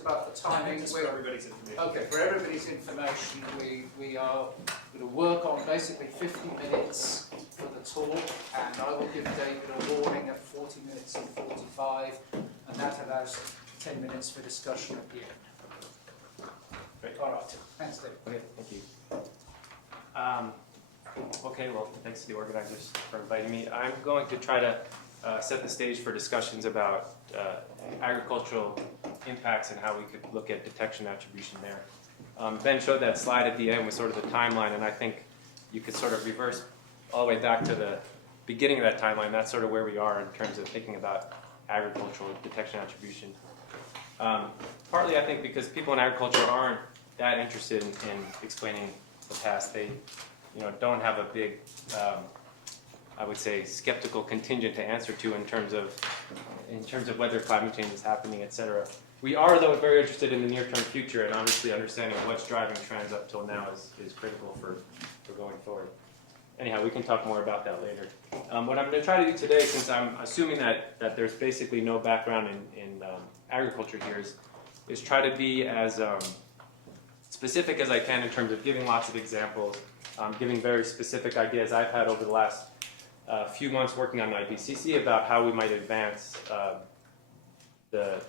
about the timing. Just for everybody's information. Okay, for everybody's information, we are going to work on basically 50 minutes for the talk, and I will give David a warning at 40 minutes and 45, and that allows 10 minutes for discussion at the end. Great. All right, thanks, David. Okay, thank you. Okay, well, thanks to the organizers for inviting me. I'm going to try to set the stage for discussions about agricultural impacts and how we could look at detection attribution there. Ben showed that slide at the end with sort of the timeline, and I think you could sort of reverse all the way back to the beginning of that timeline. That's sort of where we are in terms of thinking about agricultural detection attribution. Partly, I think, because people in agriculture aren't that interested in explaining the past. They, don't have a big, I would say, skeptical contingent to answer to in terms of whether climate change is happening, etc. We are, though, very interested in the near-term future, and obviously understanding what's driving trends up till now is critical for going forward. Anyhow, we can talk more about that later. What I'm going to try to do today, since I'm assuming that there's basically no background in agriculture here, is try to be as specific as I can in terms of giving lots of examples, giving very specific ideas I've had over the last few months working on IPCC about how we might advance the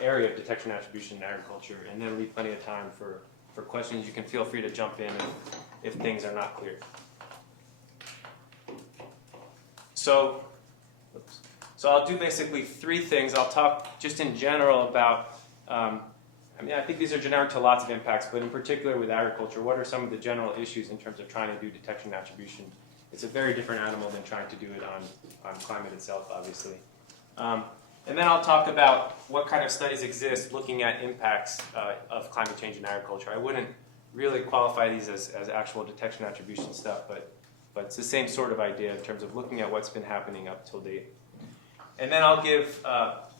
area of detection attribution in agriculture, and then leave plenty of time for questions. You can feel free to jump in if things are not clear. So I'll do basically three things. I'll talk just in general about, I think these are generic to lots of impacts, but in particular with agriculture, what are some of the general issues in terms of trying to do detection attribution? It's a very different animal than trying to do it on climate itself, obviously. And then I'll talk about what kind of studies exist looking at impacts of climate change in agriculture. I wouldn't really qualify these as actual detection attribution stuff, but it's the same sort of idea in terms of looking at what's been happening up till date. And then I'll give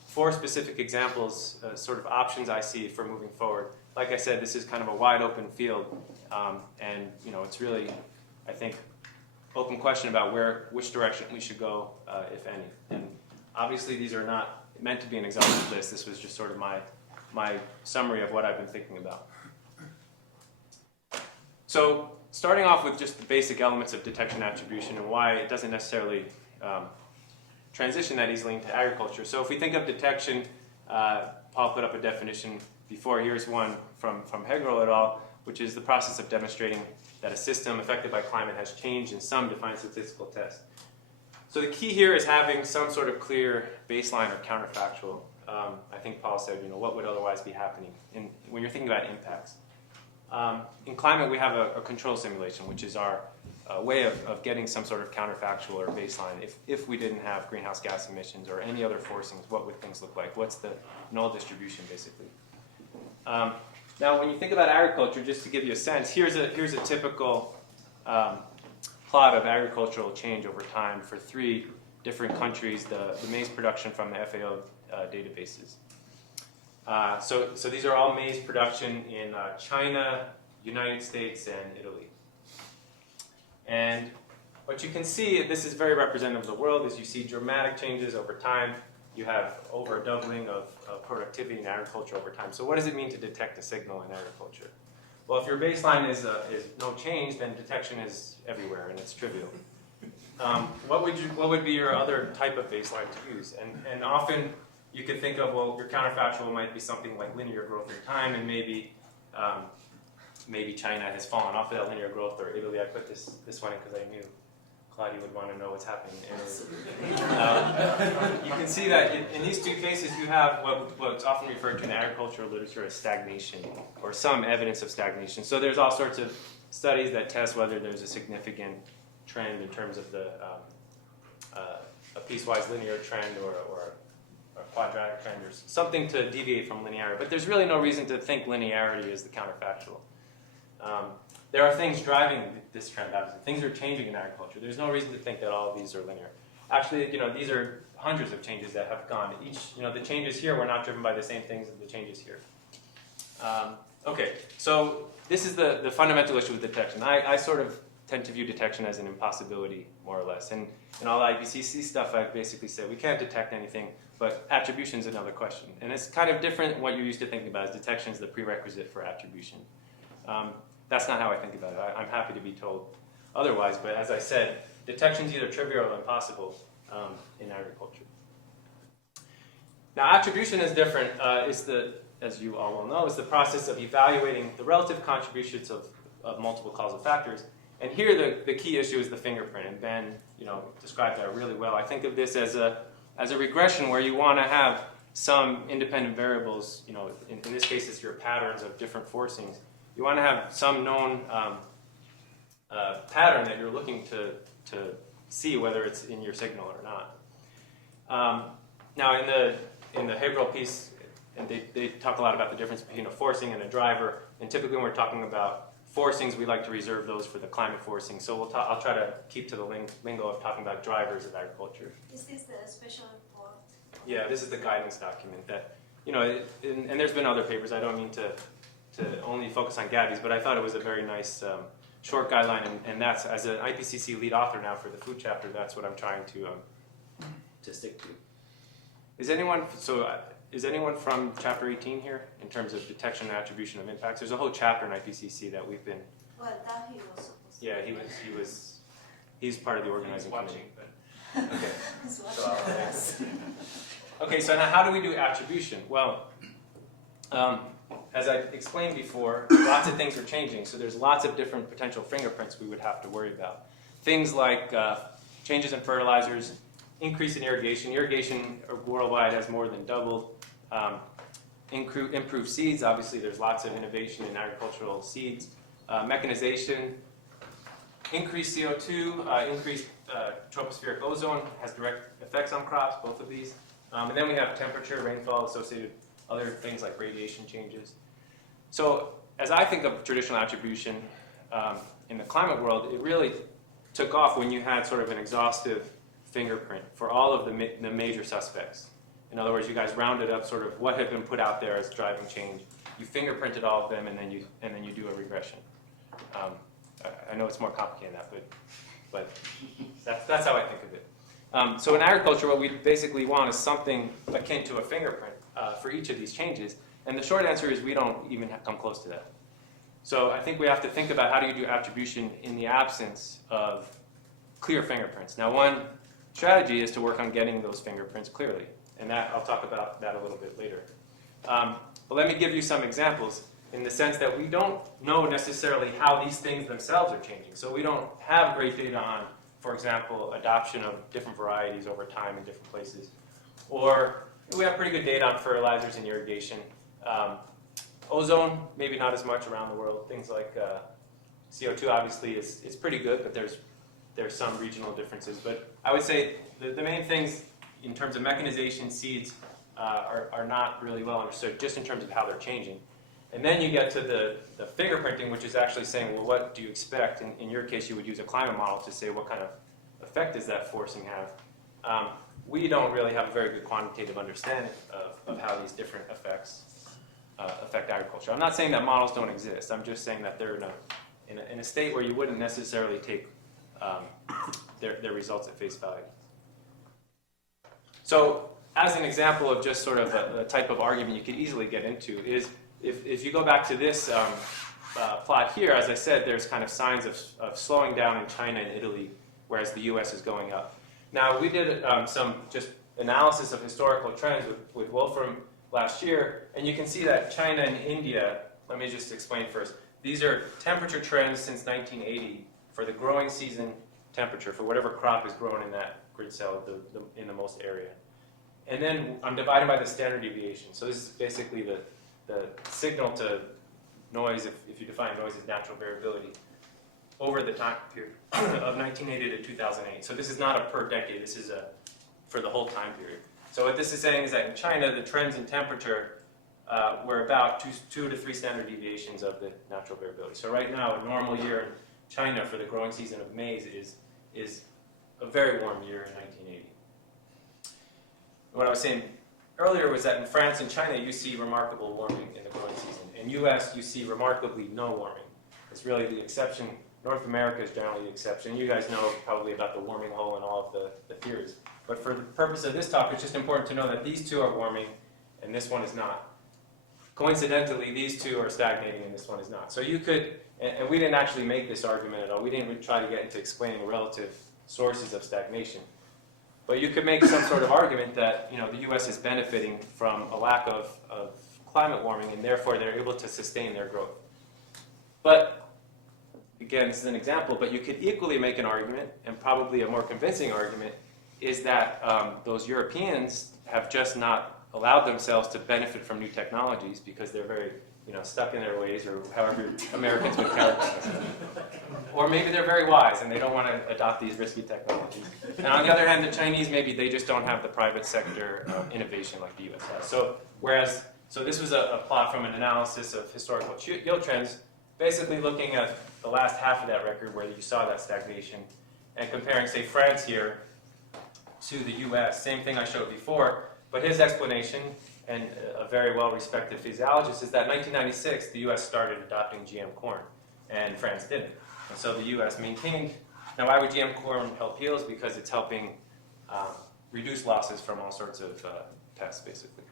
4 specific examples, sort of options I see for moving forward. Like I said, this is kind of a wide open field, and it's really, I think, open question about which direction we should go, if any. And obviously, these are not meant to be an exhaustive list. This was just sort of my summary of what I've been thinking about. So, starting off with just the basic elements of detection attribution and why it doesn't necessarily transition that easily into agriculture. So if we think of detection, Paul put up a definition before. Here's one from Hegrel et al., which is the process of demonstrating that a system affected by climate has changed in some defined statistical test. So the key here is having some sort of clear baseline or counterfactual. I think Paul said, what would otherwise be happening when you're thinking about impacts. In climate, we have a control simulation, which is our way of getting some sort of counterfactual or baseline. If we didn't have greenhouse gas emissions or any other forcings, what would things look like? What's the null distribution, basically? Now, when you think about agriculture, just to give you a sense, here's a typical plot of agricultural change over time for 3 different countries, the maize production from the FAO databases. So these are all maize production in China, United States, and Italy. And what you can see, this is very representative of the world, is you see dramatic changes over time. You have over a doubling of productivity in agriculture over time. So what does it mean to detect a signal in agriculture? Well, if your baseline is no change, then detection is everywhere, and it's trivial. What would be your other type of baseline to use? And often you could think of, well, your counterfactual might be something like linear growth through time, and maybe China has fallen off of that linear growth, or Italy. I put this one in because I knew Claudia would want to know what's happening in Italy. You can see that in these 2 cases, you have what's often referred to in agricultural literature as stagnation, or some evidence of stagnation. So there's all sorts of studies that test whether there's a significant trend in terms of a piecewise linear trend or a quadratic trend, or something to deviate from linearity. But there's really no reason to think linearity is the counterfactual. There are things driving this trend, obviously. Things are changing in agriculture. There's no reason to think that all of these are linear. Actually, these are hundreds of changes that have gone. The changes here were not driven by the same things as the changes here. Okay, so this is the fundamental issue with detection. I sort of tend to view detection as an impossibility, more or less. And in all the IPCC stuff, I basically say we can't detect anything. But attribution is another question. And it's kind of different what you're used to thinking about, as detection is the prerequisite for attribution. That's not how I think about it. I'm happy to be told otherwise, but as I said, detection is either trivial or impossible in agriculture. Now, attribution is different. As you all well know, is the process of evaluating the relative contributions of multiple causal factors. And here, the key issue is the fingerprint. And Ben, described that really well. I think of this as a regression where you want to have some independent variables. In this case, it's your patterns of different forcings. You want to have some known pattern that you're looking to see whether it's in your signal or not. Now, in the Haverhill piece, and they talk a lot about the difference between a forcing and a driver. And typically, when we're talking about forcings, we like to reserve those for the climate forcing. So I'll try to keep to the lingo of talking about drivers of agriculture. Is this the special report? Yeah, this is the guidance document that, and there's been other papers. I don't mean to only focus on Gabby's, but I thought it was a very nice short guideline, and that's, as an IPCC lead author now for the food chapter, that's what I'm trying to stick to. Is anyone from chapter 18 here in terms of detection and attribution of impacts? There's a whole chapter in IPCC that we've been. Well, that he was supposed to. Yeah, he's part of the organizing committee. Okay. He's watching us. Okay, so now how do we do attribution? Well, as I explained before, lots of things are changing, so there's lots of different potential fingerprints we would have to worry about. Things like changes in fertilizers, increase in irrigation. Irrigation worldwide has more than doubled. Improved seeds. Obviously, there's lots of innovation in agricultural seeds. Mechanization. Increased CO2. Increased tropospheric ozone has direct effects on crops, both of these. And then we have temperature, rainfall, associated other things like radiation changes. So as I think of traditional attribution in the climate world, it really took off when you had sort of an exhaustive fingerprint for all of the major suspects. In other words, you guys rounded up sort of what had been put out there as driving change. You fingerprinted all of them, and then you do a regression. I know it's more complicated than that, but that's how I think of it. So in agriculture, what we basically want is something akin to a fingerprint for each of these changes. And the short answer is we don't even come close to that. So I think we have to think about how do you do attribution in the absence of clear fingerprints. Now, one strategy is to work on getting those fingerprints clearly. And I'll talk about that a little bit later. But let me give you some examples in the sense that we don't know necessarily how these things themselves are changing. So we don't have great data on, for example, adoption of different varieties over time in different places. Or we have pretty good data on fertilizers and irrigation. Ozone, maybe not as much around the world. Things like CO2 obviously is pretty good, but there's some regional differences. But I would say the main things in terms of mechanization, seeds, are not really well understood, just in terms of how they're changing. And then you get to the fingerprinting, which is actually saying, well, what do you expect? In your case, you would use a climate model to say what kind of effect does that forcing have. We don't really have a very good quantitative understanding of how these different effects affect agriculture. I'm not saying that models don't exist. I'm just saying that they're in a state where you wouldn't necessarily take their results at face value. So as an example of just sort of a type of argument you could easily get into is if you go back to this plot here, as I said, there's kind of signs of slowing down in China and Italy, whereas the US is going up. Now, we did some just analysis of historical trends with Wolfram last year, and you can see that China and India, let me just explain first. These are temperature trends since 1980 for the growing season temperature for whatever crop is grown in that grid cell in the most area. And then I'm dividing by the standard deviation. So this is basically the signal to noise, if you define noise as natural variability, over the time period of 1980 to 2008. So this is not a per decade, this is for the whole time period. So what this is saying is that in China, the trends in temperature were about 2 to 3 standard deviations of the natural variability. So right now, a normal year in China for the growing season of maize is a very warm year in 1980. What I was saying earlier was that in France and China, you see remarkable warming in the growing season. In US, you see remarkably no warming. It's really the exception. North America is generally the exception. You guys know probably about the warming hole and all of the theories. But for the purpose of this talk, it's just important to know that these two are warming and this one is not. Coincidentally, these two are stagnating and this one is not. So you could, and we didn't actually make this argument at all. We didn't try to get into explaining relative sources of stagnation. But you could make some sort of argument that the U.S. is benefiting from a lack of climate warming, and therefore they're able to sustain their growth. But again, this is an example, but you could equally make an argument, and probably a more convincing argument, is that those Europeans have just not allowed themselves to benefit from new technologies because they're very stuck in their ways, or however Americans would characterize them. Or maybe they're very wise and they don't want to adopt these risky technologies. And on the other hand, the Chinese, maybe they just don't have the private sector innovation like the US has. So this was a plot from an analysis of historical yield trends, basically looking at the last half of that record where you saw that stagnation, and comparing, say, France here to the US. Same thing I showed before, but his explanation, and a very well-respected physiologist, is that in 1996, the US started adopting GM corn, and France didn't. And so the US maintained. Now, why would GM corn help yields? Because it's helping reduce losses from all sorts of pests, basically.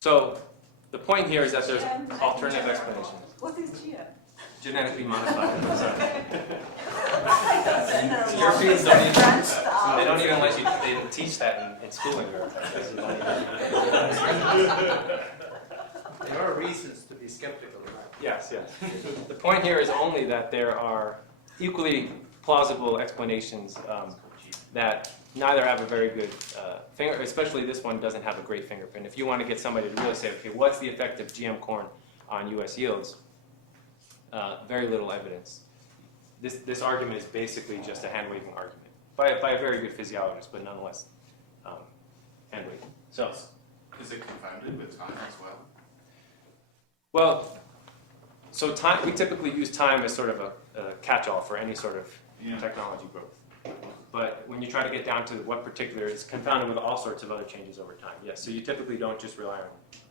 So the point here is that there's alternative explanations. What is GM? Genetically modified. Europeans Europeans don't even, they don't even let you, they teach that in school in Europe. There are reasons to be skeptical, right? Yes. The point here is only that there are equally plausible explanations that neither have a very good finger, especially this one doesn't have a great fingerprint. If you want to get somebody to really say, okay, what's the effect of GM corn on US yields? Very little evidence. This argument is basically just a hand-waving argument by a very good physiologist, but nonetheless hand-waving. So, is it confounded with time as well? Well, so time, we typically use time as sort of a catch-all for any sort of technology growth. But when you try to get down to what particular, it's confounded with all sorts of other changes over time. Yes, so you typically don't just rely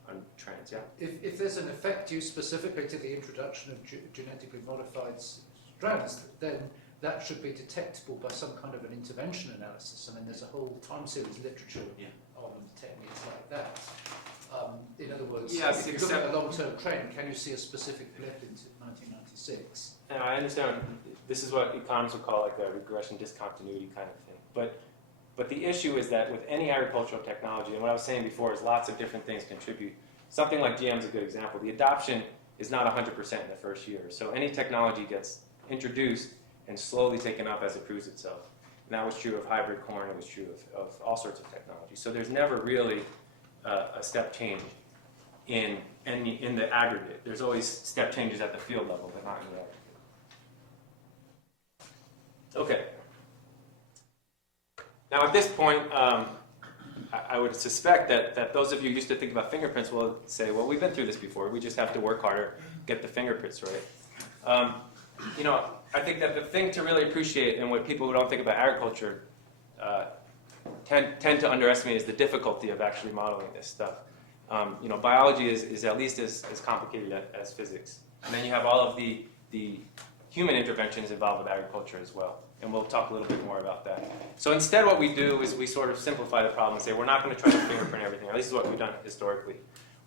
on trends, yeah? If there's an effect due specifically to the introduction of genetically modified strands, then that should be detectable by some kind of an intervention analysis. I mean, there's a whole time series literature on techniques like that. In other words, yes, if you look at a long-term trend, can you see a specific blip in 1996? And I understand this is what economists would call like a regression discontinuity kind of thing. But the issue is that with any agricultural technology, and what I was saying before is lots of different things contribute. Something like GM is a good example. The adoption is not 100% in the first year. So any technology gets introduced and slowly taken up as it proves itself. And that was true of hybrid corn. It was true of all sorts of technology. So there's never really a step change in the aggregate. There's always step changes at the field level, but not in the aggregate. Okay. Now at this point, I would suspect that those of you used to think about fingerprints will say, well, we've been through this before. We just have to work harder, get the fingerprints right. I think that the thing to really appreciate, and what people who don't think about agriculture tend to underestimate, is the difficulty of actually modeling this stuff. Biology is at least as complicated as physics. And then you have all of the human interventions involved with agriculture as well. And we'll talk a little bit more about that. So instead what we do is we sort of simplify the problem and say we're not going to try to fingerprint everything. At least is what we've done historically.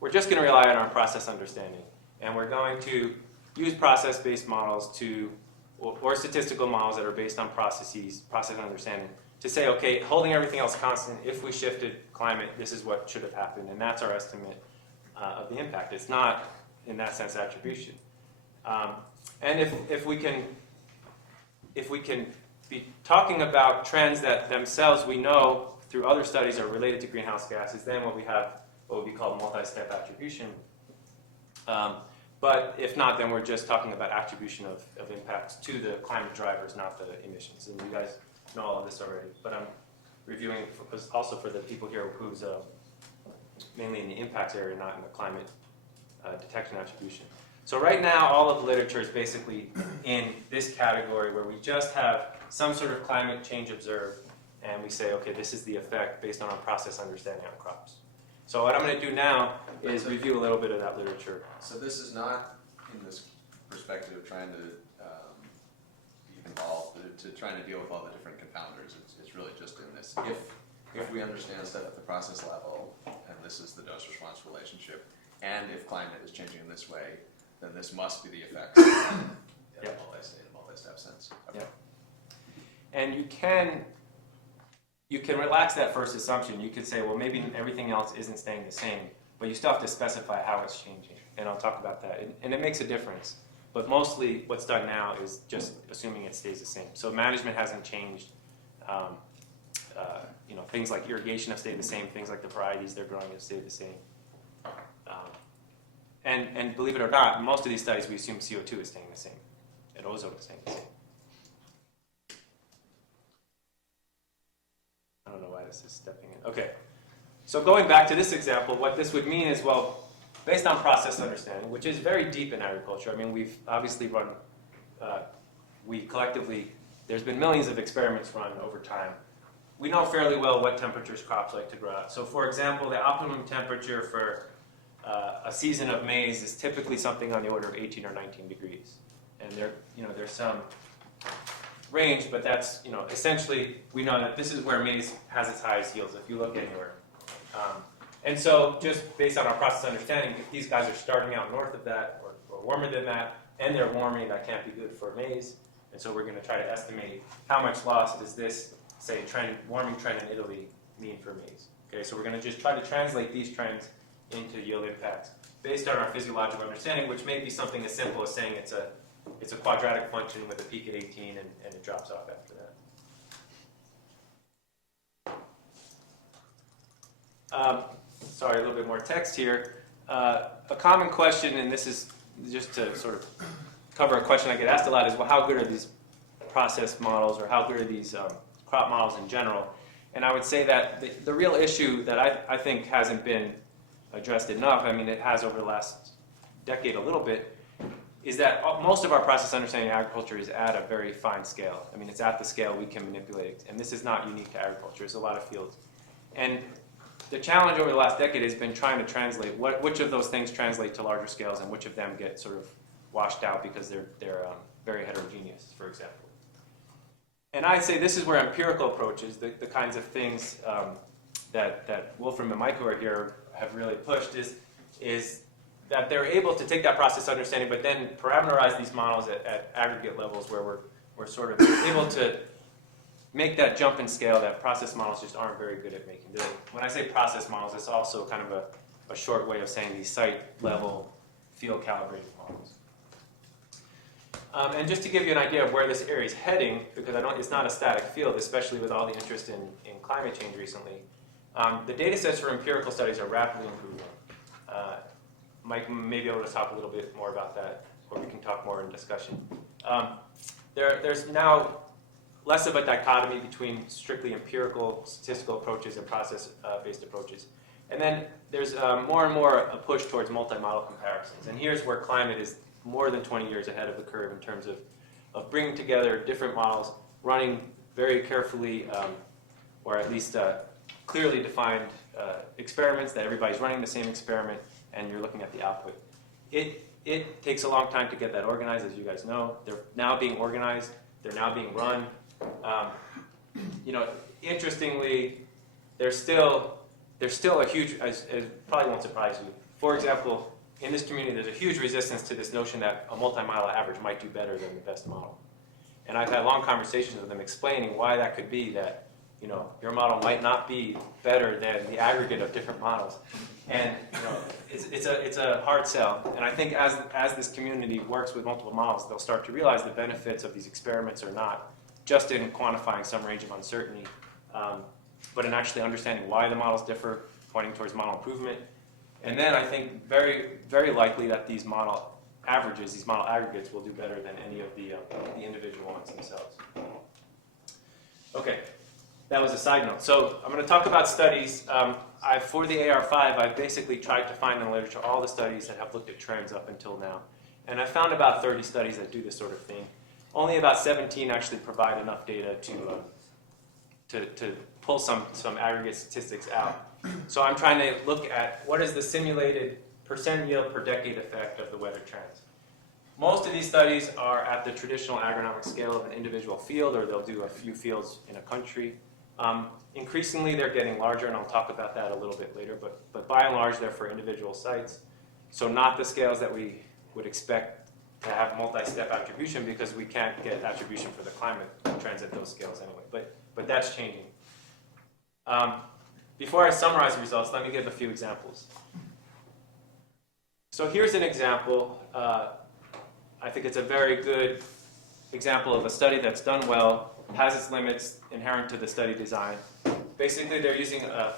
We're just going to rely on our process understanding. And we're going to use process-based models or statistical models that are based on process understanding, to say, okay, holding everything else constant, if we shifted climate, this is what should have happened. And that's our estimate of the impact. It's not, in that sense, attribution. And if we can be talking about trends that themselves we know through other studies are related to greenhouse gases, then what we have what would be called multi-step attribution. But if not, then we're just talking about attribution of impacts to the climate drivers, not the emissions. And you guys know all of this already. But I'm reviewing also for the people here who's mainly in the impacts area, not in the climate detection attribution. So right now, all of the literature is basically in this category where we just have some sort of climate change observed, and we say, okay, this is the effect based on our process understanding on crops. So what I'm going to do now is review a little bit of that literature. So this is not in this perspective trying to involved to trying to deal with all the different confounders. It's really just in this. If we understand stuff at the process level, and this is the dose-response relationship, and if climate is changing in this way, then this must be the effects in a multi-step sense. Okay. Yep. And you can relax that first assumption. You could say, well, maybe everything else isn't staying the same, but you still have to specify how it's changing. And I'll talk about that. And it makes a difference. But mostly what's done now is just assuming it stays the same. So management hasn't changed. Things like irrigation have stayed the same. Things like the varieties they're growing have stayed the same. And believe it or not, in most of these studies we assume CO2 is staying the same, and ozone is staying the same. I don't know why this is stepping in. Okay, so going back to this example, what this would mean is, well, based on process understanding, which is very deep in agriculture. I mean, we've obviously run, we collectively, there's been millions of experiments run over time. We know fairly well what temperatures crops like to grow at. So for example, the optimum temperature for a season of maize is typically something on the order of 18 or 19 degrees. And there's some range, but that's, essentially we know that this is where maize has its highest yields if you look anywhere. And so just based on our process understanding, if these guys are starting out north of that or warmer than that, and they're warming, that can't be good for maize. And so we're going to try to estimate how much loss does this, say, warming trend in Italy mean for maize. Okay, so we're going to just try to translate these trends into yield impacts based on our physiological understanding, which may be something as simple as saying it's a quadratic function with a peak at 18 and it drops off after that. Sorry, a little bit more text here. A common question, and this is just to sort of cover a question I get asked a lot, is, well, how good are these process models, or how good are these crop models in general? And I would say that the real issue that I think hasn't been addressed enough, I mean it has over the last decade a little bit, is that most of our process understanding of agriculture is at a very fine scale. I mean, it's at the scale we can manipulate, and this is not unique to agriculture. There's a lot of fields. And the challenge over the last decade has been trying to translate which of those things translate to larger scales and which of them get sort of washed out because they're very heterogeneous, for example. And I'd say this is where empirical approaches, the kinds of things that Wolfram and Michael are here have really pushed, is that they're able to take that process understanding, but then parameterize these models at aggregate levels where we're sort of able to make that jump in scale that process models just aren't very good at making. When I say process models, it's also kind of a short way of saying these site-level, field-calibrated models. And just to give you an idea of where this area is heading, because it's not a static field, especially with all the interest in climate change recently, the data sets for empirical studies are rapidly improving. Mike may be able to talk a little bit more about that, or we can talk more in discussion. There's now less of a dichotomy between strictly empirical statistical approaches and process-based approaches. And then there's more and more a push towards multimodal comparisons. And here's where climate is more than 20 years ahead of the curve in terms of bringing together different models, running very carefully, or at least clearly defined experiments that everybody's running the same experiment, and you're looking at the output. It takes a long time to get that organized, as you guys know. They're now being organized. They're now being run. Interestingly, there's still a huge, as probably won't surprise you. For example, in this community, there's a huge resistance to this notion that a multi-model average might do better than the best model. And I've had long conversations with them explaining why that could be, that your model might not be better than the aggregate of different models. And it's a hard sell. And I think as this community works with multiple models, they'll start to realize the benefits of these experiments are not just in quantifying some range of uncertainty, but in actually understanding why the models differ, pointing towards model improvement. And then I think very, very likely that these model averages, these model aggregates, will do better than any of the individual ones themselves. Okay, that was a side note. So I'm going to talk about studies. For the AR5, I've basically tried to find in the literature all the studies that have looked at trends up until now. And I found about 30 studies that do this sort of thing. Only about 17 actually provide enough data to pull some aggregate statistics out. So I'm trying to look at what is the simulated percent yield per decade effect of the weather trends. most of these studies are at the traditional agronomic scale of an individual field, or they'll do a few fields in a country. Increasingly, they're getting larger, and I'll talk about that a little bit later, but by and large, they're for individual sites. So not the scales that we would expect to have multi-step attribution, because we can't get attribution for the climate trends at those scales anyway, but that's changing. Before I summarize the results, let me give a few examples. So here's an example. I think it's a very good example of a study that's done well, has its limits inherent to the study design. Basically, they're using a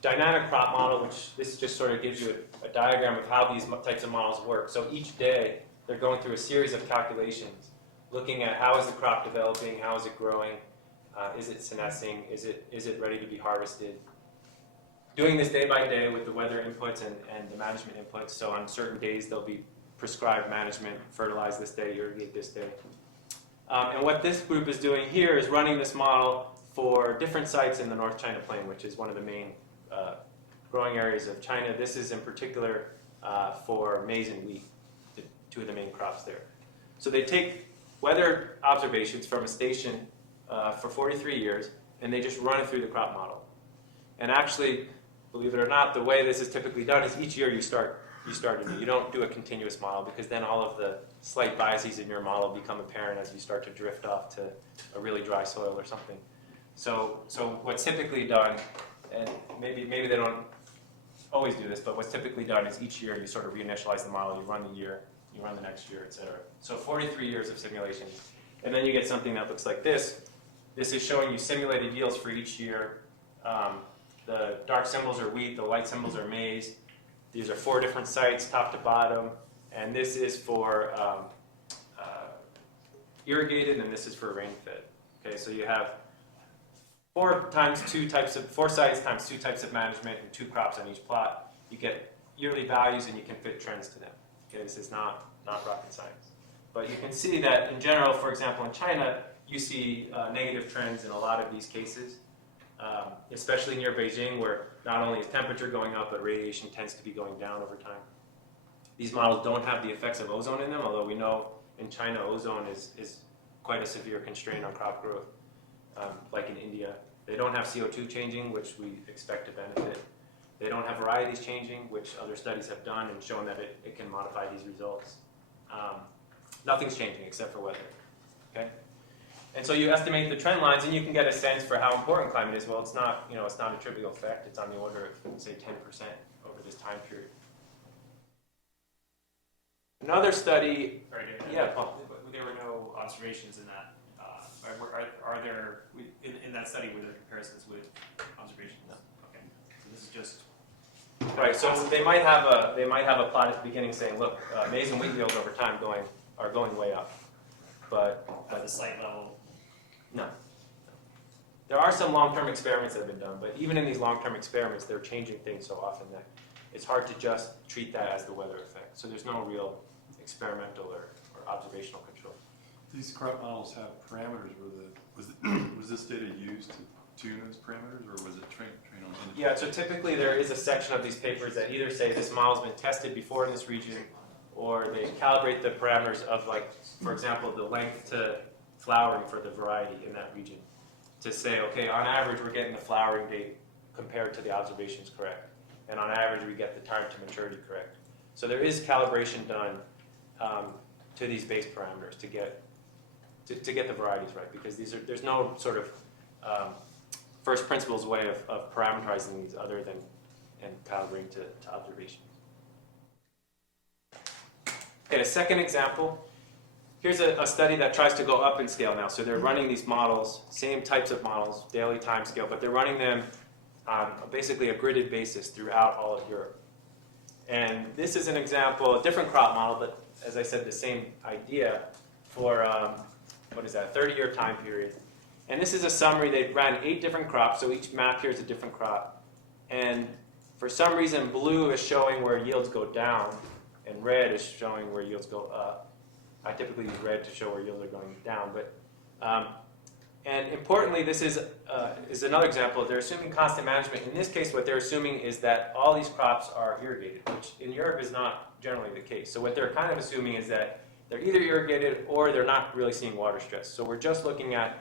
dynamic crop model, which this just sort of gives you a diagram of how these types of models work. So each day, they're going through a series of calculations, looking at how is the crop developing, how is it growing, is it senescing, is it ready to be harvested. Doing this day by day with the weather inputs and the management inputs. So on certain days, there'll be prescribed management, fertilize this day, irrigate this day. And what this group is doing here is running this model for different sites in the North China Plain, which is one of the main growing areas of China. This is in particular for maize and wheat, the two of the main crops there. So they take weather observations from a station for 43 years, and they just run it through the crop model. And actually, believe it or not, the way this is typically done is each year you start anew. You don't do a continuous model, because then all of the slight biases in your model become apparent as you start to drift off to a really dry soil or something. So what's typically done, and maybe they don't always do this, but what's typically done is each year you sort of reinitialize the model, you run the year, you run the next year, etc. So 43 years of simulations. And then you get something that looks like this. This is showing you simulated yields for each year. The dark symbols are wheat, the light symbols are maize. These are 4 different sites, top to bottom, and this is for irrigated, and this is for rain-fed. Okay, so you have 4 sites times 2 types of management and 2 crops on each plot. You get yearly values, and you can fit trends to them. Okay, this is not rocket science, but you can see that in general, for example, in China, you see negative trends in a lot of these cases. Especially near Beijing, where not only is temperature going up, but radiation tends to be going down over time. These models don't have the effects of ozone in them, although we know in China ozone is quite a severe constraint on crop growth, like in India. They don't have CO2 changing, which we expect to benefit. They don't have varieties changing, which other studies have done and shown that it can modify these results. Nothing's changing except for weather. Okay? And so you estimate the trend lines, and you can get a sense for how important climate is. Well, it's not a trivial effect. It's on the order of, say, 10% over this time period. Another study. Sorry, David. Yeah, Paul. There were no observations in that. Are there in that study? Were there comparisons with observations? No. Okay. So this is just. Right. So they might have a plot at the beginning saying, look, maize and wheat yields over time are going way up, but At the site level. no. There are some long-term experiments that have been done, but even in these long-term experiments, they're changing things so often that it's hard to just treat that as the weather effect. So there's no real experimental or observational control. These crop models have parameters. Was this data used to tune those parameters, or was it trained on? Yeah, so typically there is a section of these papers that either say this model's been tested before in this region, or they calibrate the parameters of, like, for example, the length to flowering for the variety in that region, to say, okay, on average we're getting the flowering date compared to the observations correct, and on average we get the time to maturity correct. So there is calibration done to these base parameters to get the varieties right, because there's no sort of first principles way of parameterizing these other than and calibrating to observations. Okay, a second example. Here's a study that tries to go up in scale now. So they're running these models, same types of models, daily time scale, but they're running them on basically a gridded basis throughout all of Europe. And this is an example, a different crop model, but as I said, the same idea for, 30-year time period. And this is a summary. They ran 8 different crops, so each map here is a different crop. And for some reason, blue is showing where yields go down, and red is showing where yields go up. I typically use red to show where yields are going down, but and importantly, this is another example. They're assuming constant management. In this case, what they're assuming is that all these crops are irrigated, which in Europe is not generally the case. So what they're kind of assuming is that they're either irrigated or they're not really seeing water stress. So we're just looking at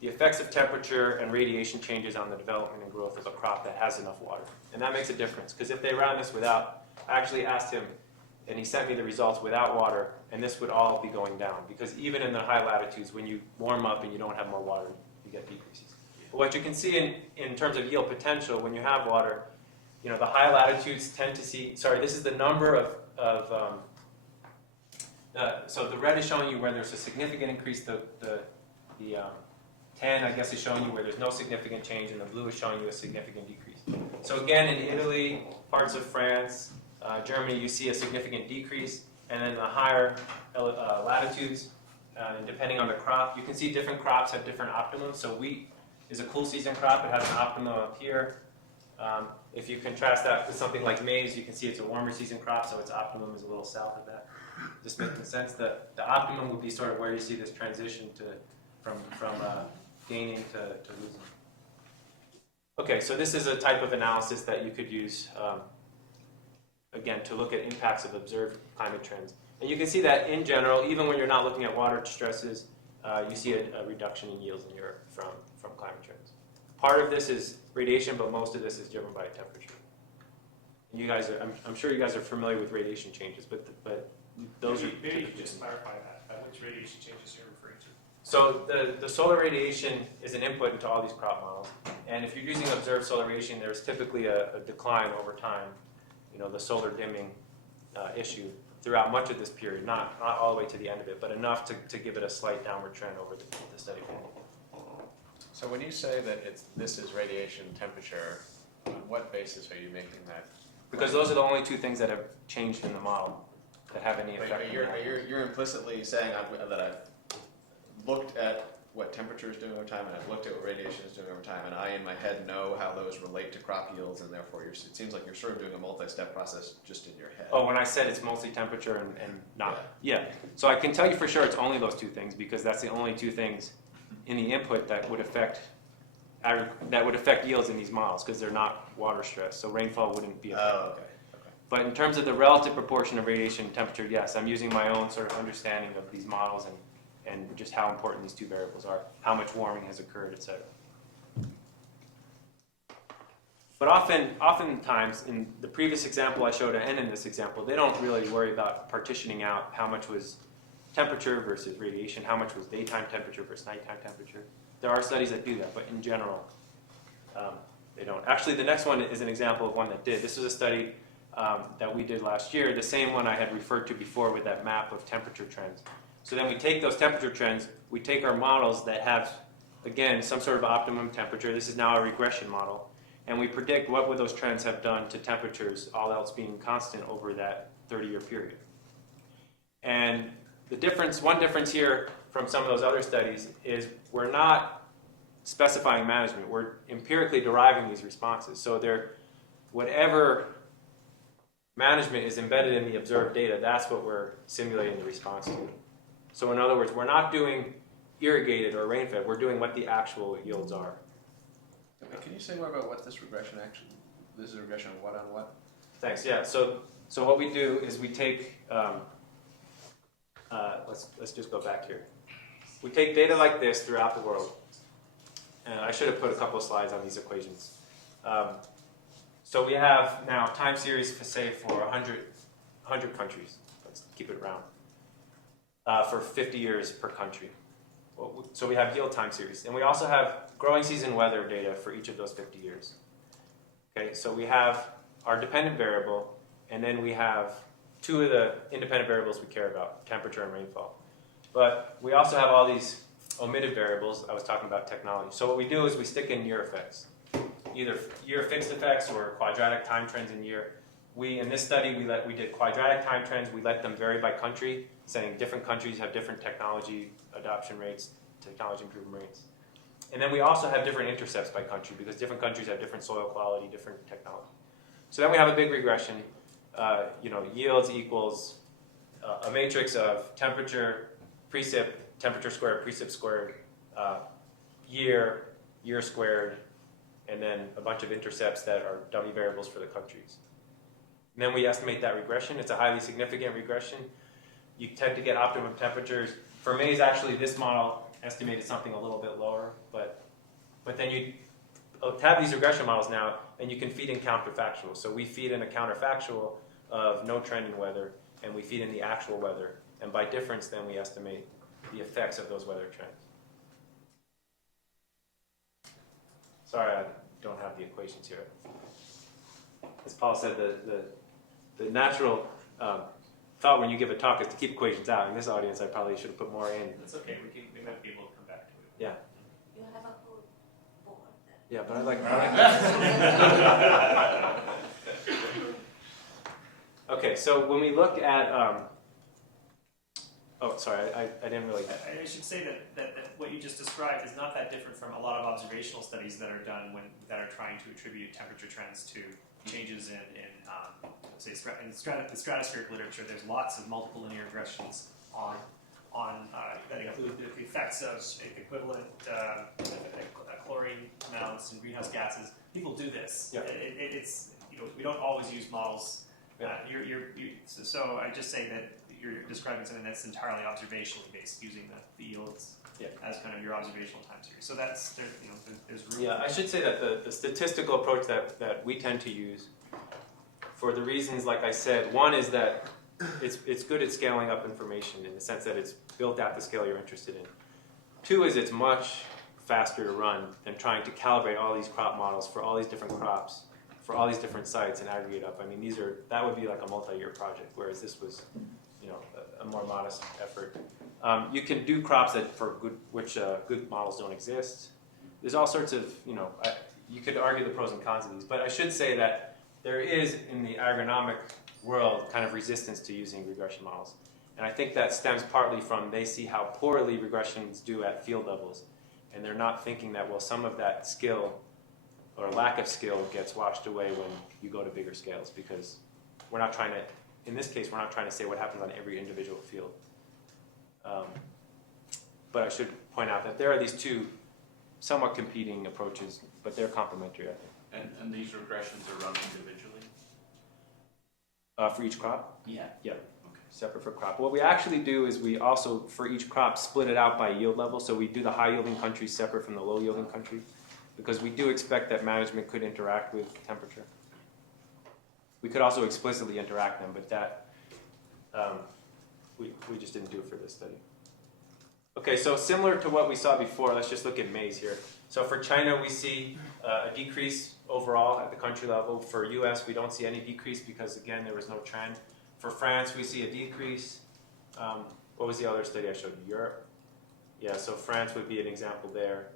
the effects of temperature and radiation changes on the development and growth of a crop that has enough water. And that makes a difference, because if they ran this without, I actually asked him, and he sent me the results without water, and this would all be going down, because even in the high latitudes, when you warm up and you don't have more water, you get decreases. But what you can see in terms of yield potential, when you have water, you know, the high latitudes tend to see, sorry, this is the number so the red is showing you where there's a significant increase, the tan, I guess, is showing you where there's no significant change, and the blue is showing you a significant decrease. So again, in Italy, parts of France, Germany, you see a significant decrease, and then the higher latitudes, depending on the crop, you can see different crops have different optimums. So wheat is a cool season crop, it has an optimum up here. If you contrast that with something like maize, you can see it's a warmer season crop, so its optimum is a little south of that. Just making sense that the optimum would be sort of where you see this transition from gaining to losing. Okay, so this is a type of analysis that you could use, again, to look at impacts of observed climate trends. And you can see that in general, even when you're not looking at water stresses, you see a reduction in yields in Europe from climate trends. Part of this is radiation, but most of this is driven by temperature. And you guys are, I'm sure you guys are familiar with radiation changes, but those are Maybe you could typically- just clarify that, which radiation changes you're referring to. So the solar radiation is an input into all these crop models. And if you're using observed solar radiation, there's typically a decline over time, you know, the solar dimming issue throughout much of this period, not all the way to the end of it, but enough to give it a slight downward trend over the study period. So when you say that this is radiation temperature, on what basis are you making that? Because those are the only two things that have changed in the model that have any effect. But you're implicitly saying that I've looked at what temperature is doing over time, and I've looked at what radiation is doing over time, and I in my head know how those relate to crop yields, and therefore it seems like you're sort of doing a multi-step process just in your head. Oh, when I said it's mostly temperature and not. Yeah. So I can tell you for sure it's only those two things, because that's the only two things in the input that would affect yields in these models, because they're not water stress. So rainfall wouldn't be affected. Oh, okay. But in terms of the relative proportion of radiation and temperature, yes, I'm using my own sort of understanding of these models and just how important these two variables are, how much warming has occurred, etc. But oftentimes, in the previous example I showed and in this example, they don't really worry about partitioning out how much was temperature versus radiation, how much was daytime temperature versus nighttime temperature. There are studies that do that, but in general, they don't. Actually, the next one is an example of one that did. This was a study that we did last year, the same one I had referred to before with that map of temperature trends. So then we take those temperature trends, we take our models that have, again, some sort of optimum temperature. This is now a regression model. And we predict what would those trends have done to temperatures, all else being constant over that 30-year period. And the difference, one difference here from some of those other studies is we're not specifying management. We're empirically deriving these responses. So whatever management is embedded in the observed data, that's what we're simulating the response to. So in other words, we're not doing irrigated or rain-fed, we're doing what the actual yields are. Okay, can you say more about what this regression this is a regression of what on what? Thanks, yeah. So what we do is we take, let's just go back here. We take data like this throughout the world. And I should have put a couple of slides on these equations. So we have now time series, say, for 100 countries. Let's keep it round. For 50 years per country. So we have yield time series. And we also have growing season weather data for each of those 50 years. Okay, so we have our dependent variable, and then we have two of the independent variables we care about, temperature and rainfall. But we also have all these omitted variables. I was talking about technology. So what we do is we stick in year effects, either year fixed effects or quadratic time trends in year. In this study, we did quadratic time trends. We let them vary by country, saying different countries have different technology adoption rates, technology improvement rates. And then we also have different intercepts by country, because different countries have different soil quality, different technology. So then we have a big regression. Yields equals a matrix of temperature, precip, temperature squared, precip squared, year squared, and then a bunch of intercepts that are dummy variables for the countries. And then we estimate that regression. It's a highly significant regression. you tend to get optimum temperatures. For maize, actually, this model estimated something a little bit lower, but then you have these regression models now, and you can feed in counterfactual. So we feed in a counterfactual of no trend in weather, and we feed in the actual weather. And by difference, then we estimate the effects of those weather trends. Sorry, I don't have the equations here. As Paul said, the natural thought when you give a talk is to keep equations out. In this audience, I probably should have put more in. That's okay. We might be able to come back to it. Yeah. You have a whole board there. Yeah, but I like Okay, so when we look at, oh, sorry, I didn't really. I should say that what you just described is not that different from a lot of observational studies that are done that are trying to attribute temperature trends to changes in say, in the stratospheric literature. There's lots of multiple linear regressions on that include the effects of equivalent chlorine amounts and greenhouse gases. People do this. Yeah. It's we don't always use models. Yeah. So I just say that you're describing something that's entirely observationally based, using the yields as kind of your observational time series. So that's there's room. Yeah, I should say that the statistical approach that we tend to use, for the reasons like I said, one is that it's good at scaling up information in the sense that it's built at the scale you're interested in. Two is it's much faster to run than trying to calibrate all these crop models for all these different crops, for all these different sites and aggregate up. I mean, that would be like a multi-year project, whereas this was, a more modest effort. You can do crops which good models don't exist. There's all sorts of, you could argue the pros and cons of these, but I should say that there is in the agronomic world kind of resistance to using regression models. And I think that stems partly from they see how poorly regressions do at field levels, and they're not thinking that, well, some of that skill or lack of skill gets washed away when you go to bigger scales, because we're not trying to, in this case, we're not trying to say what happens on every individual field. But I should point out that there are these two somewhat competing approaches, but they're complementary, I think. And these regressions are run individually? For each crop? Yeah. Yeah. Okay. Separate for crop. What we actually do is we also, for each crop, split it out by yield level. So we do the high-yielding countries separate from the low-yielding country, because we do expect that management could interact with temperature. We could also explicitly interact them, but that we just didn't do it for this study. Okay, so similar to what we saw before, let's just look at maize here. So for China, we see a decrease overall at the country level. For US, we don't see any decrease because, again, there was no trend. For France, we see a decrease. What was the other study I showed you? Europe? Yeah, so France would be an example there,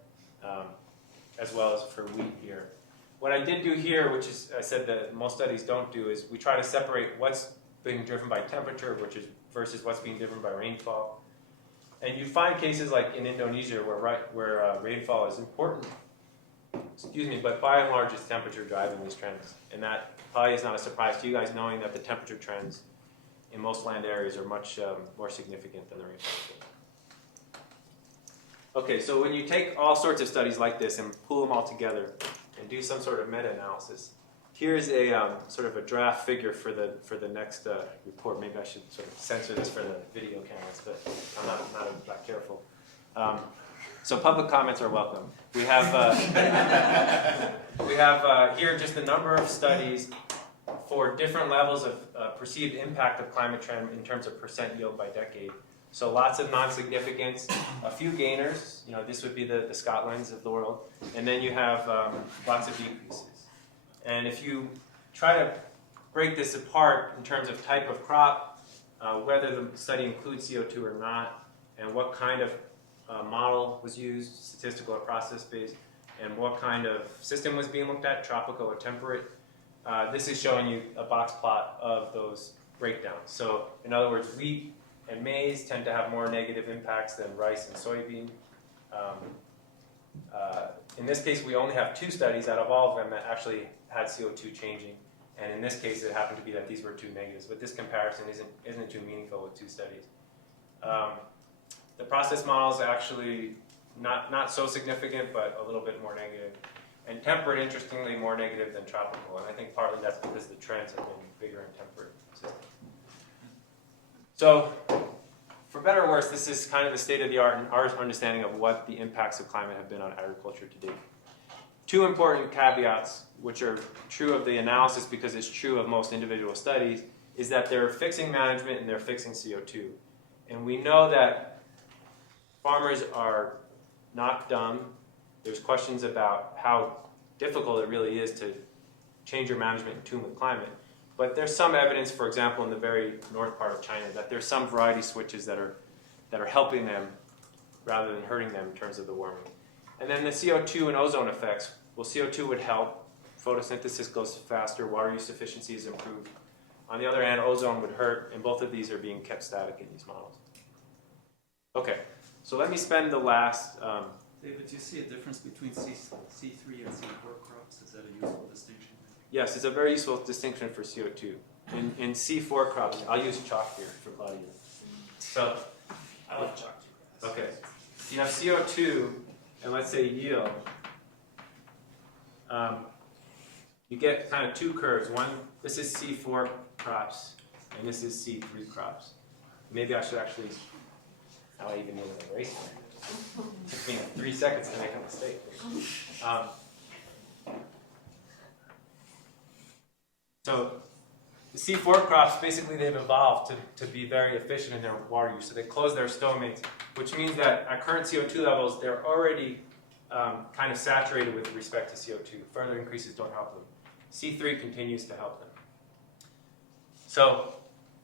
as well as for wheat here. What I did do here, which is I said that most studies don't do, is we try to separate what's being driven by temperature versus what's being driven by rainfall. And you find cases like in Indonesia where rainfall is important, but by and large it's temperature driving these trends. And that probably is not a surprise to you guys, knowing that the temperature trends in most land areas are much more significant than the rainfall trends. Okay, so when you take all sorts of studies like this and pull them all together and do some sort of meta-analysis, here's a sort of a draft figure for the next report. Maybe I should sort of censor this for the video cameras, but I'm not that careful. So public comments are welcome. We have here just the number of studies for different levels of perceived impact of climate trend in terms of percent yield by decade. So lots of non-significance, a few gainers. This would be the Scotlands of the world, and then you have lots of decreases. And if you try to break this apart in terms of type of crop, whether the study includes CO2 or not, and what kind of model was used, statistical or process-based, and what kind of system was being looked at, tropical or temperate, this is showing you a box plot of those breakdowns. So in other words, wheat and maize tend to have more negative impacts than rice and soybean. In this case, we only have 2 studies out of all of them that actually had CO2 changing, and in this case, it happened to be that these were 2 negatives. But this comparison isn't too meaningful with 2 studies. The process model is actually not so significant, but a little bit more negative. And temperate, interestingly, more negative than tropical, and I think partly that's because the trends have been bigger in temperate systems. So better or worse, this is kind of the state of the art in our understanding of what the impacts of climate have been on agriculture to date. Two important caveats, which are true of the analysis because it's true of most individual studies, is that they're fixing management and they're fixing CO2. And we know that farmers are not dumb. There's questions about how difficult it really is to change your management in tune with climate. But there's some evidence, for example, in the very north part of China, that there's some variety switches that are helping them rather than hurting them in terms of the warming. And then the CO2 and ozone effects. Well, CO2 would help. Photosynthesis goes faster. Water use efficiency is improved. On the other hand, ozone would hurt, and both of these are being kept static in these models. Okay, so let me spend the last... David, do you see a difference between C3 and C4 crops? Is that a useful distinction? Yes, it's a very useful distinction for CO2. In C4 crops, I'll use chalk here for Claudia. So, I like chalk too. okay, you have CO2, and let's say yield. You get kind of two curves. One, this is C4 crops, and this is C3 crops. Maybe I should actually, now I even need an eraser. It took me 3 seconds to make a mistake. So the C4 crops, basically they've evolved to be very efficient in their water use. So they close their stomates, which means that at current CO2 levels, they're already kind of saturated with respect to CO2. Further increases don't help them. C3 continues to help them. So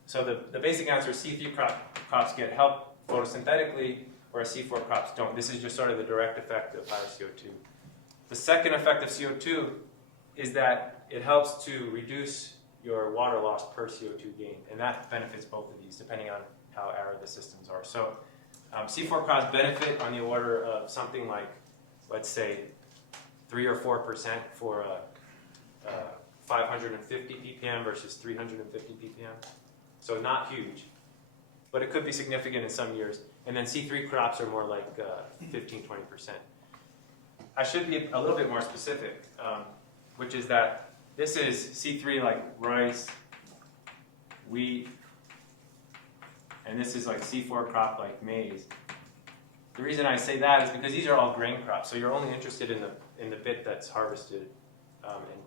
the basic answer is C3 crops get help photosynthetically, whereas C4 crops don't. This is just sort of the direct effect of higher CO2. The second effect of CO2 is that it helps to reduce your water loss per CO2 gain, and that benefits both of these depending on how arid the systems are. So C4 crops benefit on the order of something like, let's say, 3 or 4% for 550 ppm versus 350 ppm. So not huge, but it could be significant in some years. And then C3 crops are more like 15, 20%. I should be a little bit more specific, which is that this is C3 like rice, wheat, and this is like C4 crop like maize. The reason I say that is because these are all grain crops, so you're only interested in the bit that's harvested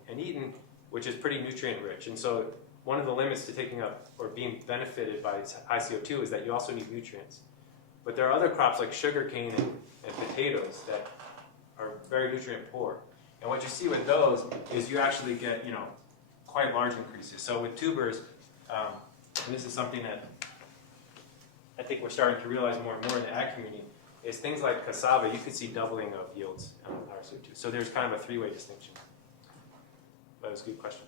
and eaten, which is pretty nutrient rich. And so one of the limits to taking up or being benefited by high CO2 is that you also need nutrients. But there are other crops like sugarcane and potatoes that are very nutrient poor. And what you see with those is you actually get, quite large increases. So with tubers, and this is something that I think we're starting to realize more and more in the ag community, is things like cassava, you could see doubling of yields on higher CO2. So there's kind of a three-way distinction. That was a good question.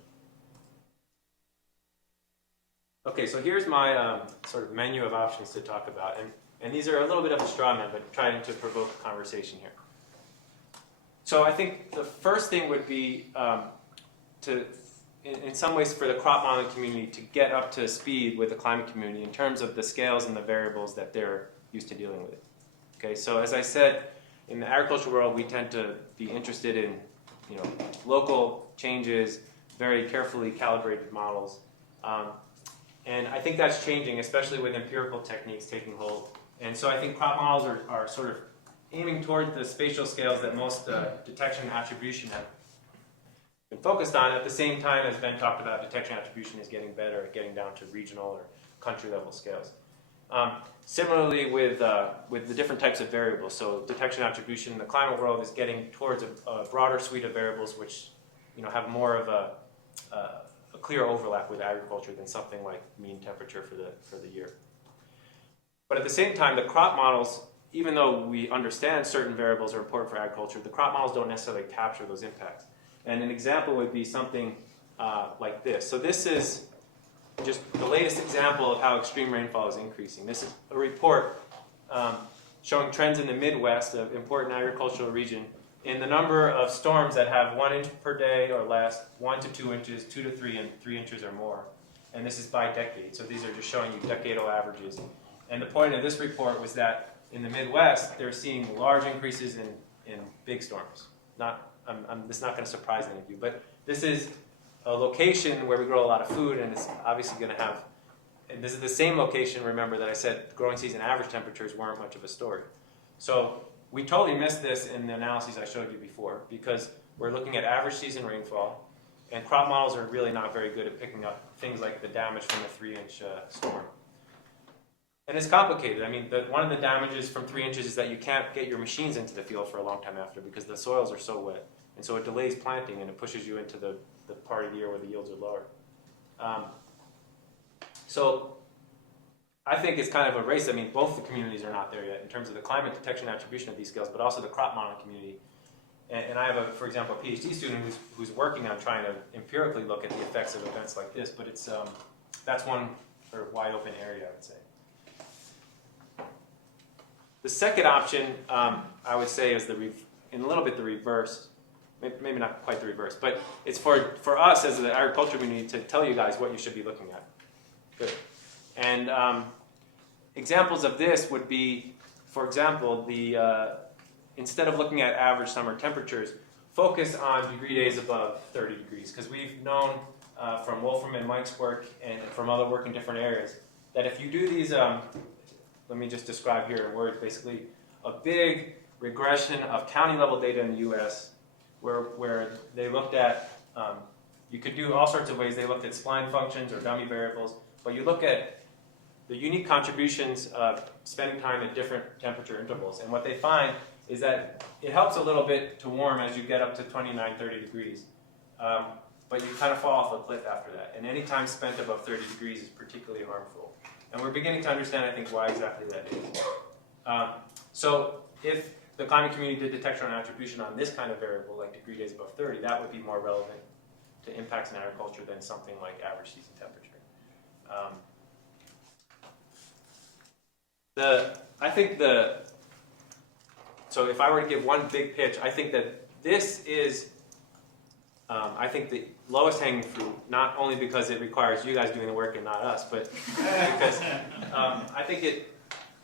Okay, so here's my sort of menu of options to talk about. And these are a little bit of a straw man, but trying to provoke a conversation here. So I think the first thing would be in some ways for the crop modeling community to get up to speed with the climate community in terms of the scales and the variables that they're used to dealing with. Okay, so as I said, in the agricultural world, we tend to be interested in local changes, very carefully calibrated models. And I think that's changing, especially with empirical techniques taking hold. And so I think crop models are sort of aiming toward the spatial scales that most detection and attribution have been focused on. At the same time, as Ben talked about, detection and attribution is getting better at getting down to regional or country level scales. Similarly with the different types of variables, so detection and attribution in the climate world is getting towards a broader suite of variables which have more of a clear overlap with agriculture than something like mean temperature for the year. But at the same time, the crop models, even though we understand certain variables are important for agriculture, the crop models don't necessarily capture those impacts. And an example would be something like this. So this is just the latest example of how extreme rainfall is increasing. This is a report showing trends in the Midwest, an important agricultural region, in the number of storms that have 1 inch per day or less, 1 to 2 inches, 2 to 3, and 3 inches or more. And this is by decade. So these are just showing you decadal averages. And the point of this report was that in the Midwest, they're seeing large increases in big storms. This is not going to surprise any of you, but this is a location where we grow a lot of food, and it's obviously going to have and this is the same location, remember, that I said growing season average temperatures weren't much of a story. So we totally missed this in the analyses I showed you before, because we're looking at average season rainfall, and crop models are really not very good at picking up things like the damage from a 3-inch storm. And it's complicated. I mean, one of the damages from 3 inches is that you can't get your machines into the field for a long time after because the soils are so wet. And so it delays planting and it pushes you into the part of the year where the yields are lower. So I think it's kind of a race. I mean, both the communities are not there yet in terms of the climate detection attribution of these scales, but also the crop modeling community. And I have, for example, a PhD student who's working on trying to empirically look at the effects of events like this, but it's that's one sort of wide open area, I would say. The second option, I would say, is in a little bit the reverse. Maybe not quite the reverse, but it's for us as the agriculture community to tell you guys what you should be looking at. Good. And examples of this would be, for example, instead of looking at average summer temperatures, focus on degree days above 30 degrees. Because we've known from Wolfram and Mike's work and from other work in different areas that if you do these, let me just describe here in words, basically a big regression of county level data in the US where they looked at, you could do all sorts of ways. They looked at spline functions or dummy variables, but you look at the unique contributions of spending time at different temperature intervals. And what they find is that it helps a little bit to warm as you get up to 29, 30 degrees. But you kind of fall off a cliff after that. And any time spent above 30 degrees is particularly harmful. And we're beginning to understand, I think, why exactly that is. So if the climate community did detection and attribution on this kind of variable, like degree days above 30, that would be more relevant to impacts in agriculture than something like average season temperature. So if I were to give one big pitch, I think that this is, I think, the lowest hanging fruit, not only because it requires you guys doing the work and not us, but because I think it,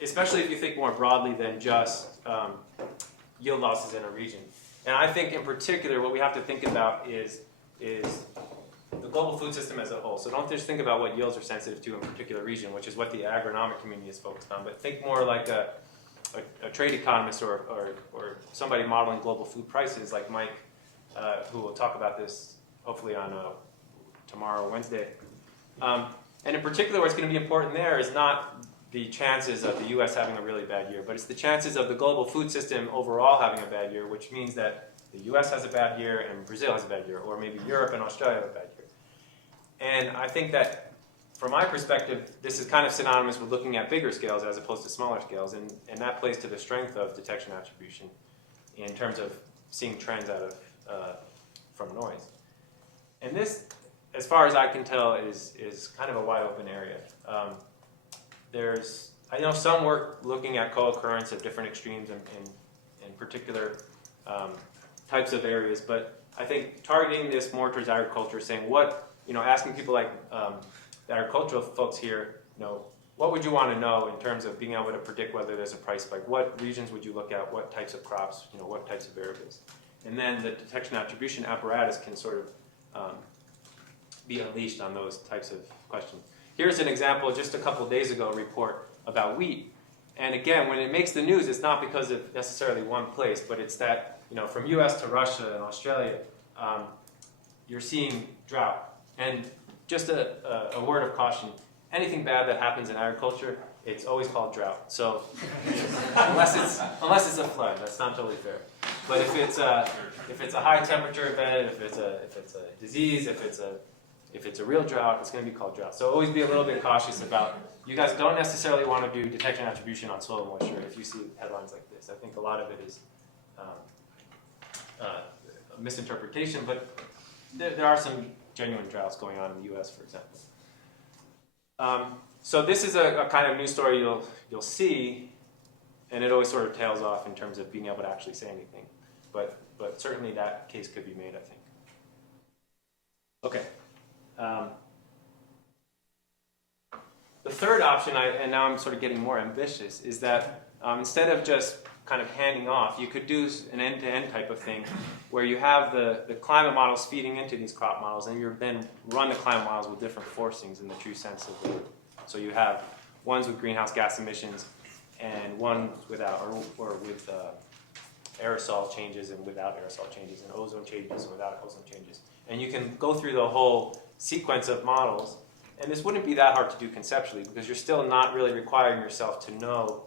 especially if you think more broadly than just yield losses in a region. And I think in particular what we have to think about is the global food system as a whole. So don't just think about what yields are sensitive to in a particular region, which is what the agronomic community is focused on, but think more like a trade economist or somebody modeling global food prices like Mike, who will talk about this hopefully on tomorrow, Wednesday. And in particular, what's going to be important there is not the chances of the U.S. having a really bad year, but it's the chances of the global food system overall having a bad year, which means that the U.S. has a bad year and Brazil has a bad year, or maybe Europe and Australia have a bad year. And I think that, from my perspective, this is kind of synonymous with looking at bigger scales as opposed to smaller scales, and that plays to the strength of detection attribution in terms of seeing trends out of from noise. And this, as far as I can tell, is kind of a wide open area. I know some work looking at co-occurrence of different extremes in particular types of areas, but I think targeting this more towards agriculture, saying asking people like the agricultural folks here, what would you want to know in terms of being able to predict whether there's a price spike? What regions would you look at? What types of crops? What types of variables? And then the detection attribution apparatus can sort of be unleashed on those types of questions. Here's an example, just a couple of days ago, a report about wheat. And again, when it makes the news, it's not because of necessarily one place, but it's that, from US to Russia and Australia, you're seeing drought. And just a word of caution, anything bad that happens in agriculture, it's always called drought. So unless it's a flood, that's not totally fair. But if it's a high temperature event, if it's a disease, if it's a real drought, it's going to be called drought. So always be a little bit cautious about, you guys don't necessarily want to do detection attribution on soil moisture if you see headlines like this. I think a lot of it is a misinterpretation, but there are some genuine droughts going on in the US, for example. So this is a kind of news story you'll see, and it always sort of tails off in terms of being able to actually say anything. But certainly that case could be made, I think. Okay. The third option, and now I'm sort of getting more ambitious, is that instead of just kind of handing off, you could do an end-to-end type of thing where you have the climate models feeding into these crop models, and you then run the climate models with different forcings in the true sense So you have ones with greenhouse gas emissions and ones without, or with aerosol changes and without aerosol changes, and ozone changes and without ozone changes. And you can go through the whole sequence of models, and this wouldn't be that hard to do conceptually because you're still not really requiring yourself to know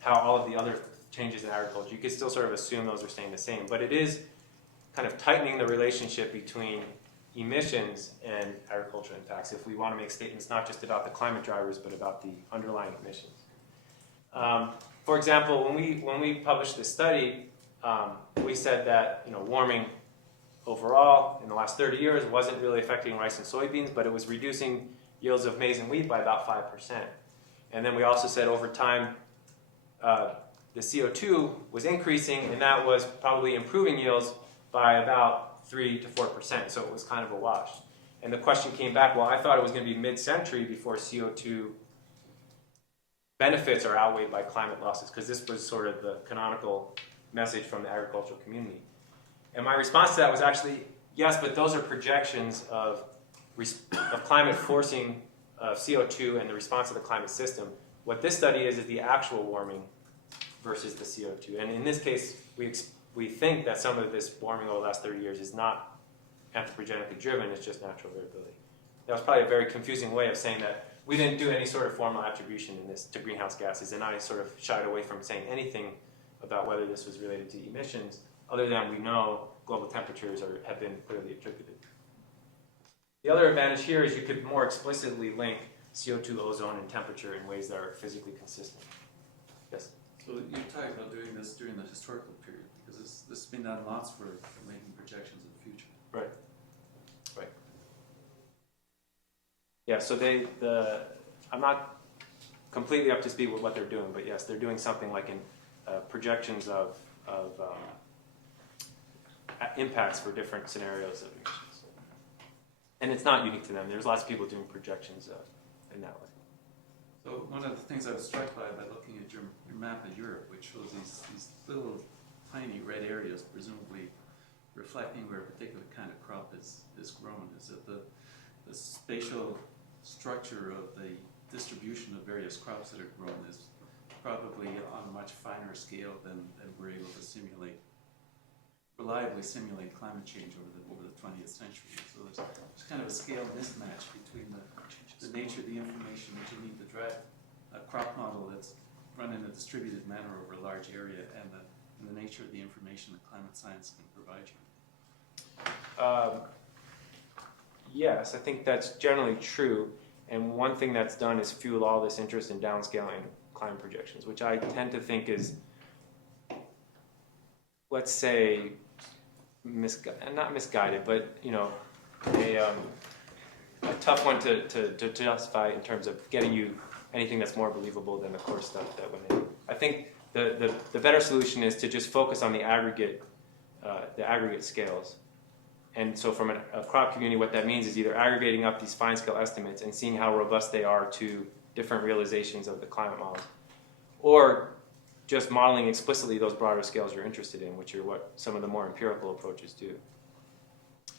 how all of the other changes in agriculture. You could still sort of assume those are staying the same, but it is kind of tightening the relationship between emissions and agricultural impacts if we want to make statements not just about the climate drivers but about the underlying emissions. For example, when we published this study, we said that warming overall in the last 30 years wasn't really affecting rice and soybeans, but it was reducing yields of maize and wheat by about 5%. And then we also said over time the CO2 was increasing, and that was probably improving yields by about 3 to 4%, so it was kind of a wash. And the question came back, well, I thought it was going to be mid-century before CO2 benefits are outweighed by climate losses, because this was sort of the canonical message from the agricultural community. And my response to that was actually, yes, but those are projections of climate forcing CO2 and the response of the climate system. What this study is the actual warming versus the CO2. And in this case, we think that some of this warming over the last 30 years is not anthropogenically driven, it's just natural variability. That was probably a very confusing way of saying that we didn't do any sort of formal attribution in this to greenhouse gases, and I sort of shied away from saying anything about whether this was related to emissions, other than we know global temperatures have been clearly attributed. The other advantage here is you could more explicitly link CO2, ozone, and temperature in ways that are physically consistent. Yes? So you're talking about doing this during the historical period, because this has been done lots for making projections of the future. Right. Right. Yeah, so I'm not completely up to speed with what they're doing, but yes, they're doing something like in projections of impacts for different scenarios of emissions. And it's not unique to them. There's lots of people doing projections in that way. So one of the things I was struck by looking at your map of Europe, which shows these little tiny red areas, presumably reflecting where a particular kind of crop is grown, is that the spatial structure of the distribution of various crops that are grown is probably on a much finer scale than we're able to reliably simulate climate change over the 20th century. So there's kind of a scale mismatch between the nature of the information that you need to drive a crop model that's run in a distributed manner over a large area and the nature of the information that climate science can provide you. Yes, I think that's generally true. And one thing that's done is fuel all this interest in downscaling climate projections, which I tend to think is, let's say, not misguided, but a tough one to justify in terms of getting you anything that's more believable than the core stuff that went in. I think the better solution is to just focus on the aggregate scales. And so from a crop community, what that means is either aggregating up these fine scale estimates and seeing how robust they are to different realizations of the climate models, or just modeling explicitly those broader scales you're interested in, which are what some of the more empirical approaches do.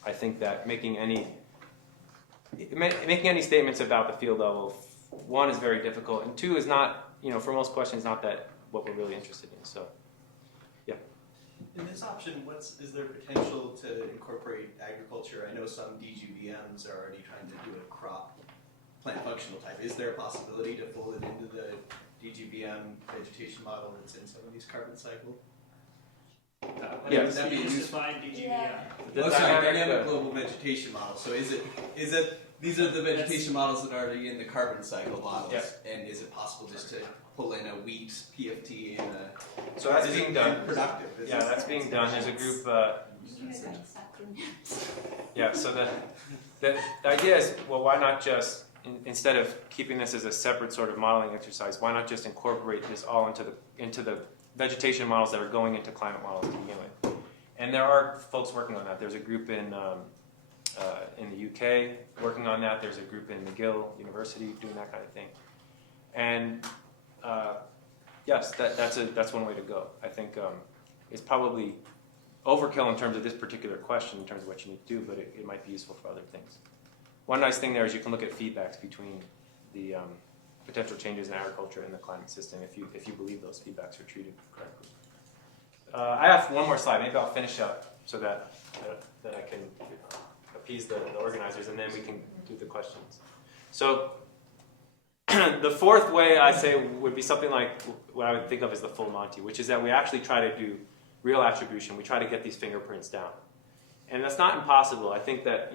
I think that making any statements about the field level, one, is very difficult, and two, is not, for most questions, not that what we're really interested in. So, yeah. In this option, is there potential to incorporate agriculture? I know some DGVMs are already trying to do a crop plant functional type. Is there a possibility to fold it into the DGVM vegetation model that's in some of these carbon cycle? Yeah, would that be used? Define DGVM. Yeah. Oh, sorry, dynamic global vegetation model. So is it these are the vegetation models that are already in the carbon cycle models, and is it possible just to pull in a wheat PFT and a? So that's being done. Productive. Yeah, that's being done. There's a group. Yeah. So the idea is, well, why not just instead of keeping this as a separate sort of modeling exercise, why not just incorporate this all into the vegetation models that are going into climate models to begin with? And there are folks working on that. There's a group in the UK working on that. There's a group in McGill University doing that kind of thing. And yes, that's one way to go. I think it's probably overkill in terms of this particular question, in terms of what you need to do, but it might be useful for other things. One nice thing there is you can look at feedbacks between the potential changes in agriculture and the climate system if you believe those feedbacks are treated correctly. I have one more slide. Maybe I'll finish up so that I can appease the organizers, and then we can do the questions. So the fourth way I say would be something like what I would think of as the full Monty, which is that we actually try to do real attribution. We try to get these fingerprints down, and that's not impossible. I think that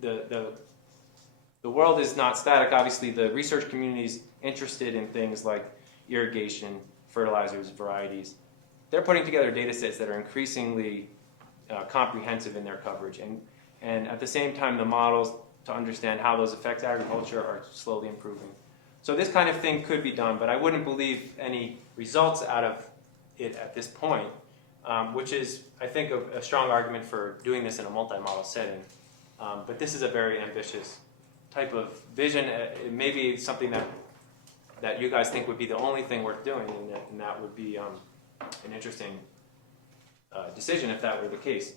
the world is not static. Obviously, the research community is interested in things like irrigation, fertilizers, varieties. They're putting together data sets that are increasingly comprehensive in their coverage, and at the same time, the models to understand how those affect agriculture are slowly improving. So this kind of thing could be done, but I wouldn't believe any results out of it at this point, which is, I think, a strong argument for doing this in a multi-model setting. But this is a very ambitious type of vision. It may be something that you guys think would be the only thing worth doing, and that would be an interesting decision if that were the case.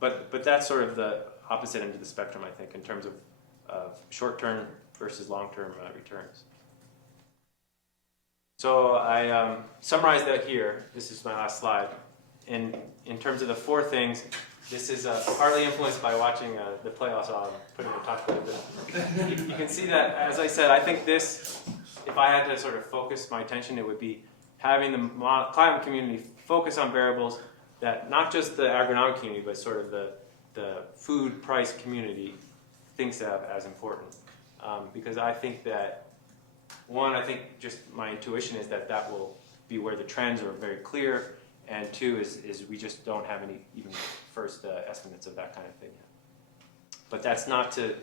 But that's sort of the opposite end of the spectrum, I think, in terms of short-term versus long-term returns. So I summarized that here. This is my last slide. In terms of the four things, this is partly influenced by watching the playoffs on putting the top quite a bit. You can see that, as I said, I think this, if I had to sort of focus my attention, it would be having the climate community focus on variables that not just the agronomic community, but sort of the food price community thinks of as important. Because I think that, one, I think just my intuition is that will be where the trends are very clear, and two is we just don't have any even first estimates of that kind of thing yet. But that's not to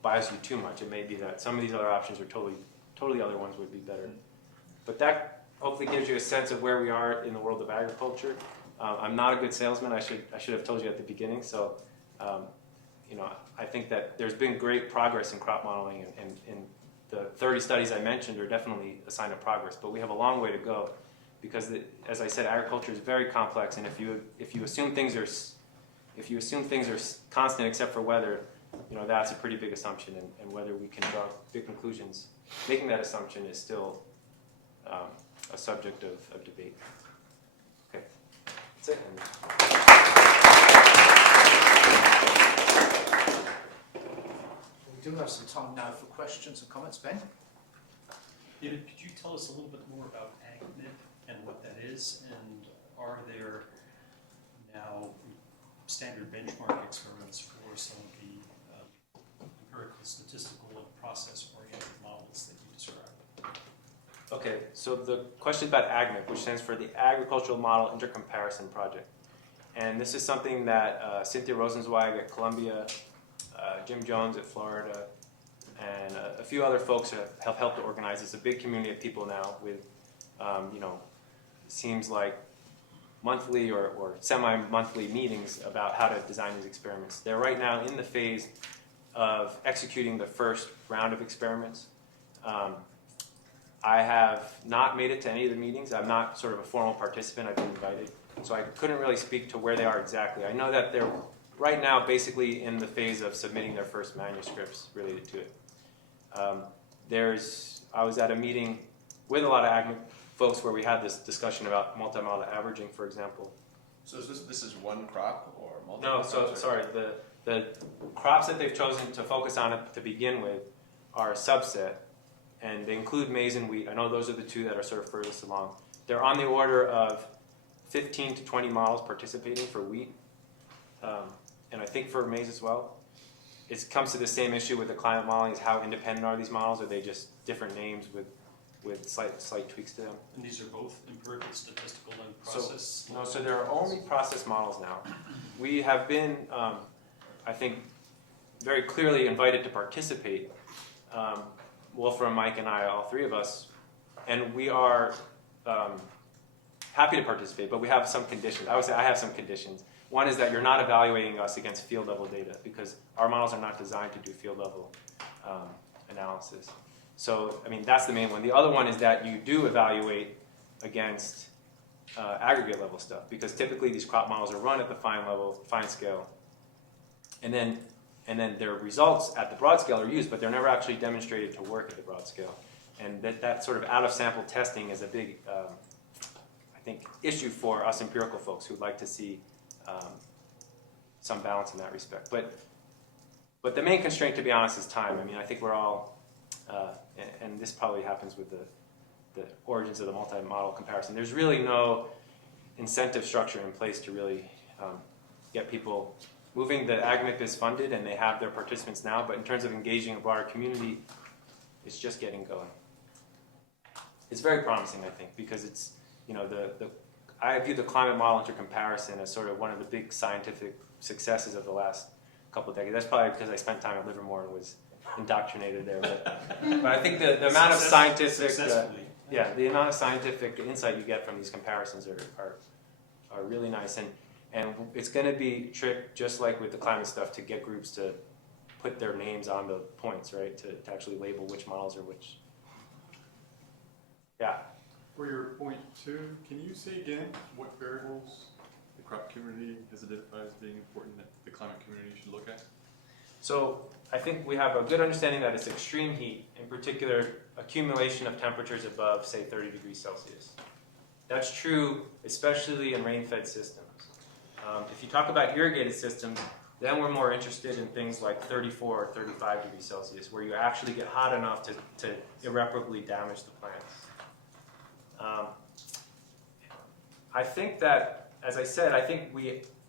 bias you too much. It may be that some of these other options are totally other ones would be better. But that hopefully gives you a sense of where we are in the world of agriculture. I'm not a good salesman. I should have told you at the beginning. So, I think that there's been great progress in crop modeling, and the 30 studies I mentioned are definitely a sign of progress. But we have a long way to go, because as I said, agriculture is very complex, and if you assume things are constant except for weather, that's a pretty big assumption, and whether we can draw big conclusions making that assumption is still a subject of debate. Okay, that's it. We do have some time now for questions and comments. Ben? David, could you tell us a little bit more about Aggregate and what that is, and are there now standard benchmark experiments for some of the empirical, statistical, and process-oriented models that you described? Okay, so the question is about Aggregate, which stands for the Agricultural Model Intercomparison Project. And this is something that Cynthia Rosenzweig at Columbia, Jim Jones at Florida, and a few other folks have helped to organize. It's a big community of people now with, seems like monthly or semi-monthly meetings about how to design these experiments. They're right now in the phase of executing the first round of experiments. I have not made it to any of the meetings. I'm not sort of a formal participant. I've been invited. So I couldn't really speak to where they are exactly. I know that they're right now basically in the phase of submitting their first manuscripts related to it. I was at a meeting with a lot of ag folks where we had this discussion about multimodal averaging, for example. So this is one crop or multiple? No, sorry. The crops that they've chosen to focus on to begin with are a subset, and they include maize and wheat. I know those are the two that are sort of furthest along. They're on the order of 15 to 20 models participating for wheat, and I think for maize as well. It comes to the same issue with the climate modeling: is how independent are these models? Are they just different names with slight tweaks to them? And these are both empirical, statistical, and process? So there are only process models now. We have been, I think, very clearly invited to participate. Wolfram, Mike, and I, all three of us, and we are happy to participate, but we have some conditions. I would say I have some conditions. One is that you're not evaluating us against field level data, because our models are not designed to do field level analysis. So, I mean, that's the main one. The other one is that you do evaluate against aggregate level stuff, because typically these crop models are run at the fine level, fine scale. And then and then their results at the broad scale are used, but they're never actually demonstrated to work at the broad scale. And that sort of out-of-sample testing is a big, I think, issue for us empirical folks who'd like to see some balance in that respect. But the main constraint, to be honest, is time. I mean, I think we're all, and this probably happens with the origins of the multimodal comparison. There's really no incentive structure in place to really get people moving. The Aggregate is funded, and they have their participants now, but in terms of engaging a broader community, it's just getting going. It's very promising, I think, because it's, you know, I view the climate model intercomparison as sort of one of the big scientific successes of the last couple of decades. That's probably because I spent time at Livermore and was indoctrinated there. But I think the amount of scientific, the amount of scientific insight you get from these comparisons are really nice. And it's going to be trick, just like with the climate stuff, to get groups to put their names on the points, right? To actually label which models are which. Yeah. For your point 2, can you say again what variables the crop community has identified as being important that the climate community should look at? So I think we have a good understanding that it's extreme heat, in particular accumulation of temperatures above, say, 30 degrees Celsius. That's true, especially in rain-fed systems. If you talk about irrigated systems, then we're more interested in things like 34 or 35 degrees Celsius, where you actually get hot enough to irreparably damage the plants. I think that, as I said, I think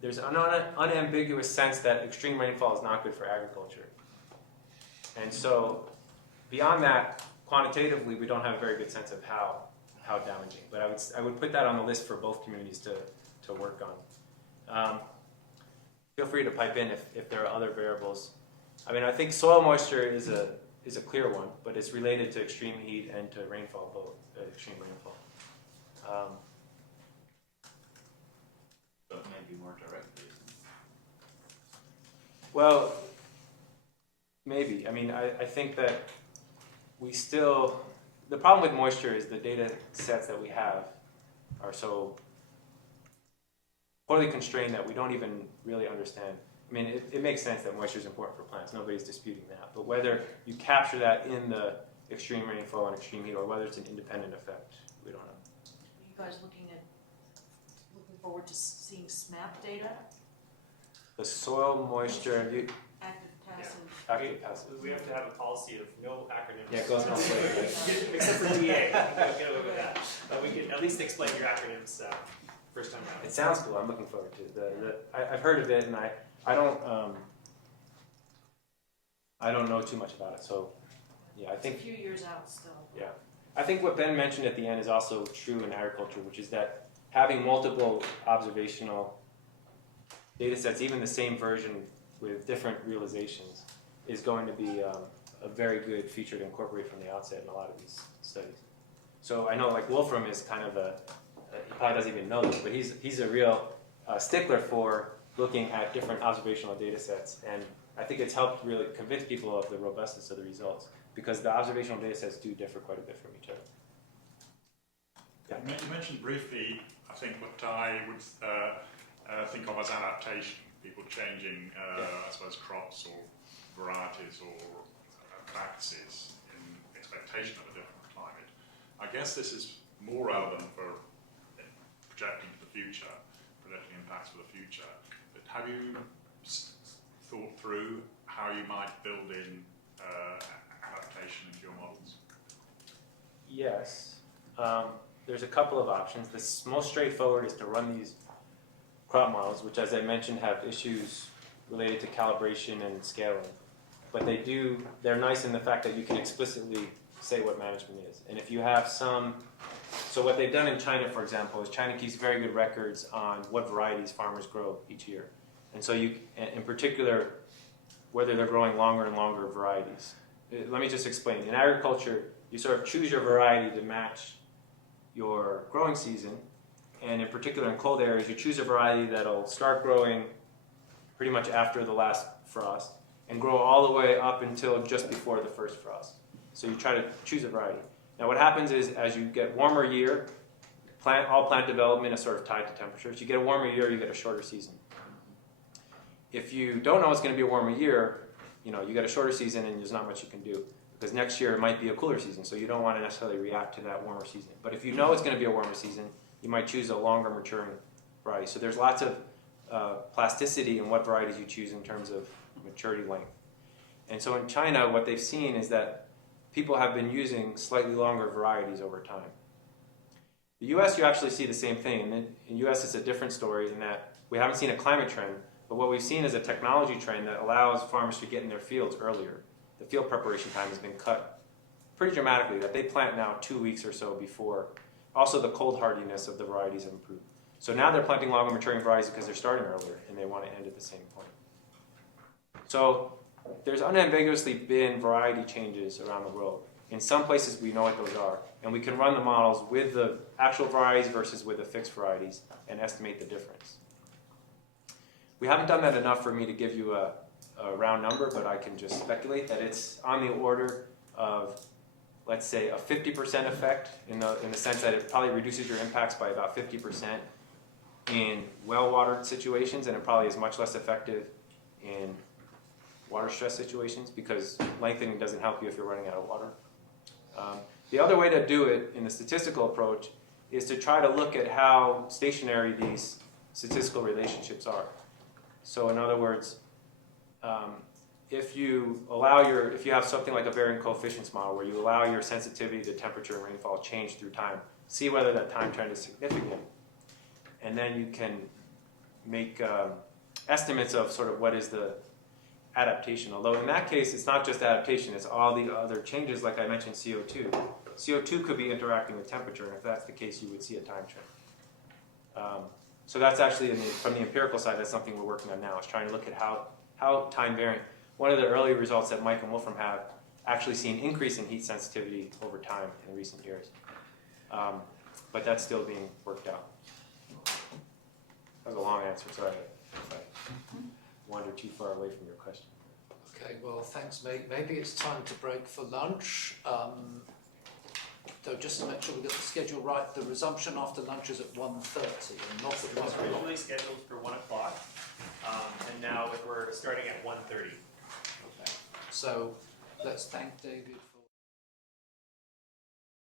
there's an unambiguous sense that extreme rainfall is not good for agriculture. And so beyond that, quantitatively, we don't have a very good sense of how damaging. But I would put that on the list for both communities to work on. Feel free to pipe in if there are other variables. I mean, I think soil moisture is a clear one, but it's related to extreme heat and to rainfall, both extreme rainfall. But maybe more directly. Well, maybe. I mean, I think that the problem with moisture is the data sets that we have are so poorly constrained that we don't even really understand. I mean, it makes sense that moisture is important for plants. Nobody's disputing that. But whether you capture that in the extreme rainfall and extreme heat, or whether it's an independent effect, we don't know. Are you guys looking forward to seeing SMAP data? The soil moisture, Active, passive. active, passive. We have to have a policy of no acronyms. Yeah, it goes no way. Except for DA. Get away with that. We can at least explain your acronyms first time around. It sounds cool. I'm looking forward to it. I've heard of it, and I don't know too much about it. So, yeah, I think It's a few years out still. Yeah, I think what Ben mentioned at the end is also true in agriculture, which is that having multiple observational data sets, even the same version with different realizations, is going to be a very good feature to incorporate from the outset in a lot of these studies. So I know, like, Wolfram is kind of he probably doesn't even know this, but he's a real stickler for looking at different observational data sets, and I think it's helped really convince people of the robustness of the results, because the observational data sets do differ quite a bit from each other. Yeah. You mentioned briefly, I think, what I would think of as adaptation, people changing, I suppose, crops or varieties or practices in expectation of a different climate. I guess this is more relevant for projecting to the future, projecting impacts for the future. But have you thought through how you might build in adaptation into your models? Yes. There's a couple of options. The most straightforward is to run these crop models, which, as I mentioned, have issues related to calibration and scaling. But they're nice in the fact that you can explicitly say what management is. And if you have so what they've done in China, for example, is China keeps very good records on what varieties farmers grow each year. And so in particular, whether they're growing longer and longer varieties. Let me just explain. In agriculture, you sort of choose your variety to match your growing season, and in particular in cold areas, you choose a variety that'll start growing pretty much after the last frost and grow all the way up until just before the first frost. So you try to choose a variety. Now what happens is, as you get warmer year, all plant development is sort of tied to temperatures. You get a warmer year, you get a shorter season. If you don't know it's going to be a warmer year, you know, you get a shorter season and there's not much you can do. Because next year it might be a cooler season, so you don't want to necessarily react to that warmer season. But if you know it's going to be a warmer season, you might choose a longer maturing variety. So there's lots of plasticity in what varieties you choose in terms of maturity length. And so in China, what they've seen is that people have been using slightly longer varieties over time. The US, you actually see the same thing. And in the US, it's a different story in that we haven't seen a climate trend, but what we've seen is a technology trend that allows farmers to get in their fields earlier. The field preparation time has been cut pretty dramatically, that they plant now 2 weeks or so before. Also, the cold hardiness of the varieties have improved. So now they're planting longer maturing varieties because they're starting earlier and they want to end at the same point. So there's unambiguously been variety changes around the world. In some places we know what those are, and we can run the models with the actual varieties versus with the fixed varieties and estimate the difference. We haven't done that enough for me to give you a round number, but I can just speculate that it's on the order of, let's say, a 50% effect in the sense that it probably reduces your impacts by about 50% in well-watered situations, and it probably is much less effective in water stress situations because lengthening doesn't help you if you're running out of water. The other way to do it in the statistical approach is to try to look at how stationary these statistical relationships are. So in other words, if you have something like a varying coefficients model where you allow your sensitivity to temperature and rainfall change through time, see whether that time trend is significant, and then you can make estimates of sort of what is the adaptation. Although in that case, it's not just adaptation, it's all the other changes, like I mentioned CO2. CO2 could be interacting with temperature, and if that's the case, you would see a time trend. So that's actually, from the empirical side, that's something we're working on now, is trying to look at how time variant. One of the early results that Mike and Wolfram have actually seen increase in heat sensitivity over time in recent years. But that's still being worked out. That was a long answer, sorry if I wandered too far away from your question. Okay, well, thanks, mate. Maybe it's time to break for lunch. Though just to make sure we get the schedule right, the resumption after lunch is at 1:30 and not at 1 It was o'clock. originally scheduled for 1 o'clock, and now we're starting at 1:30. Okay. So let's thank David for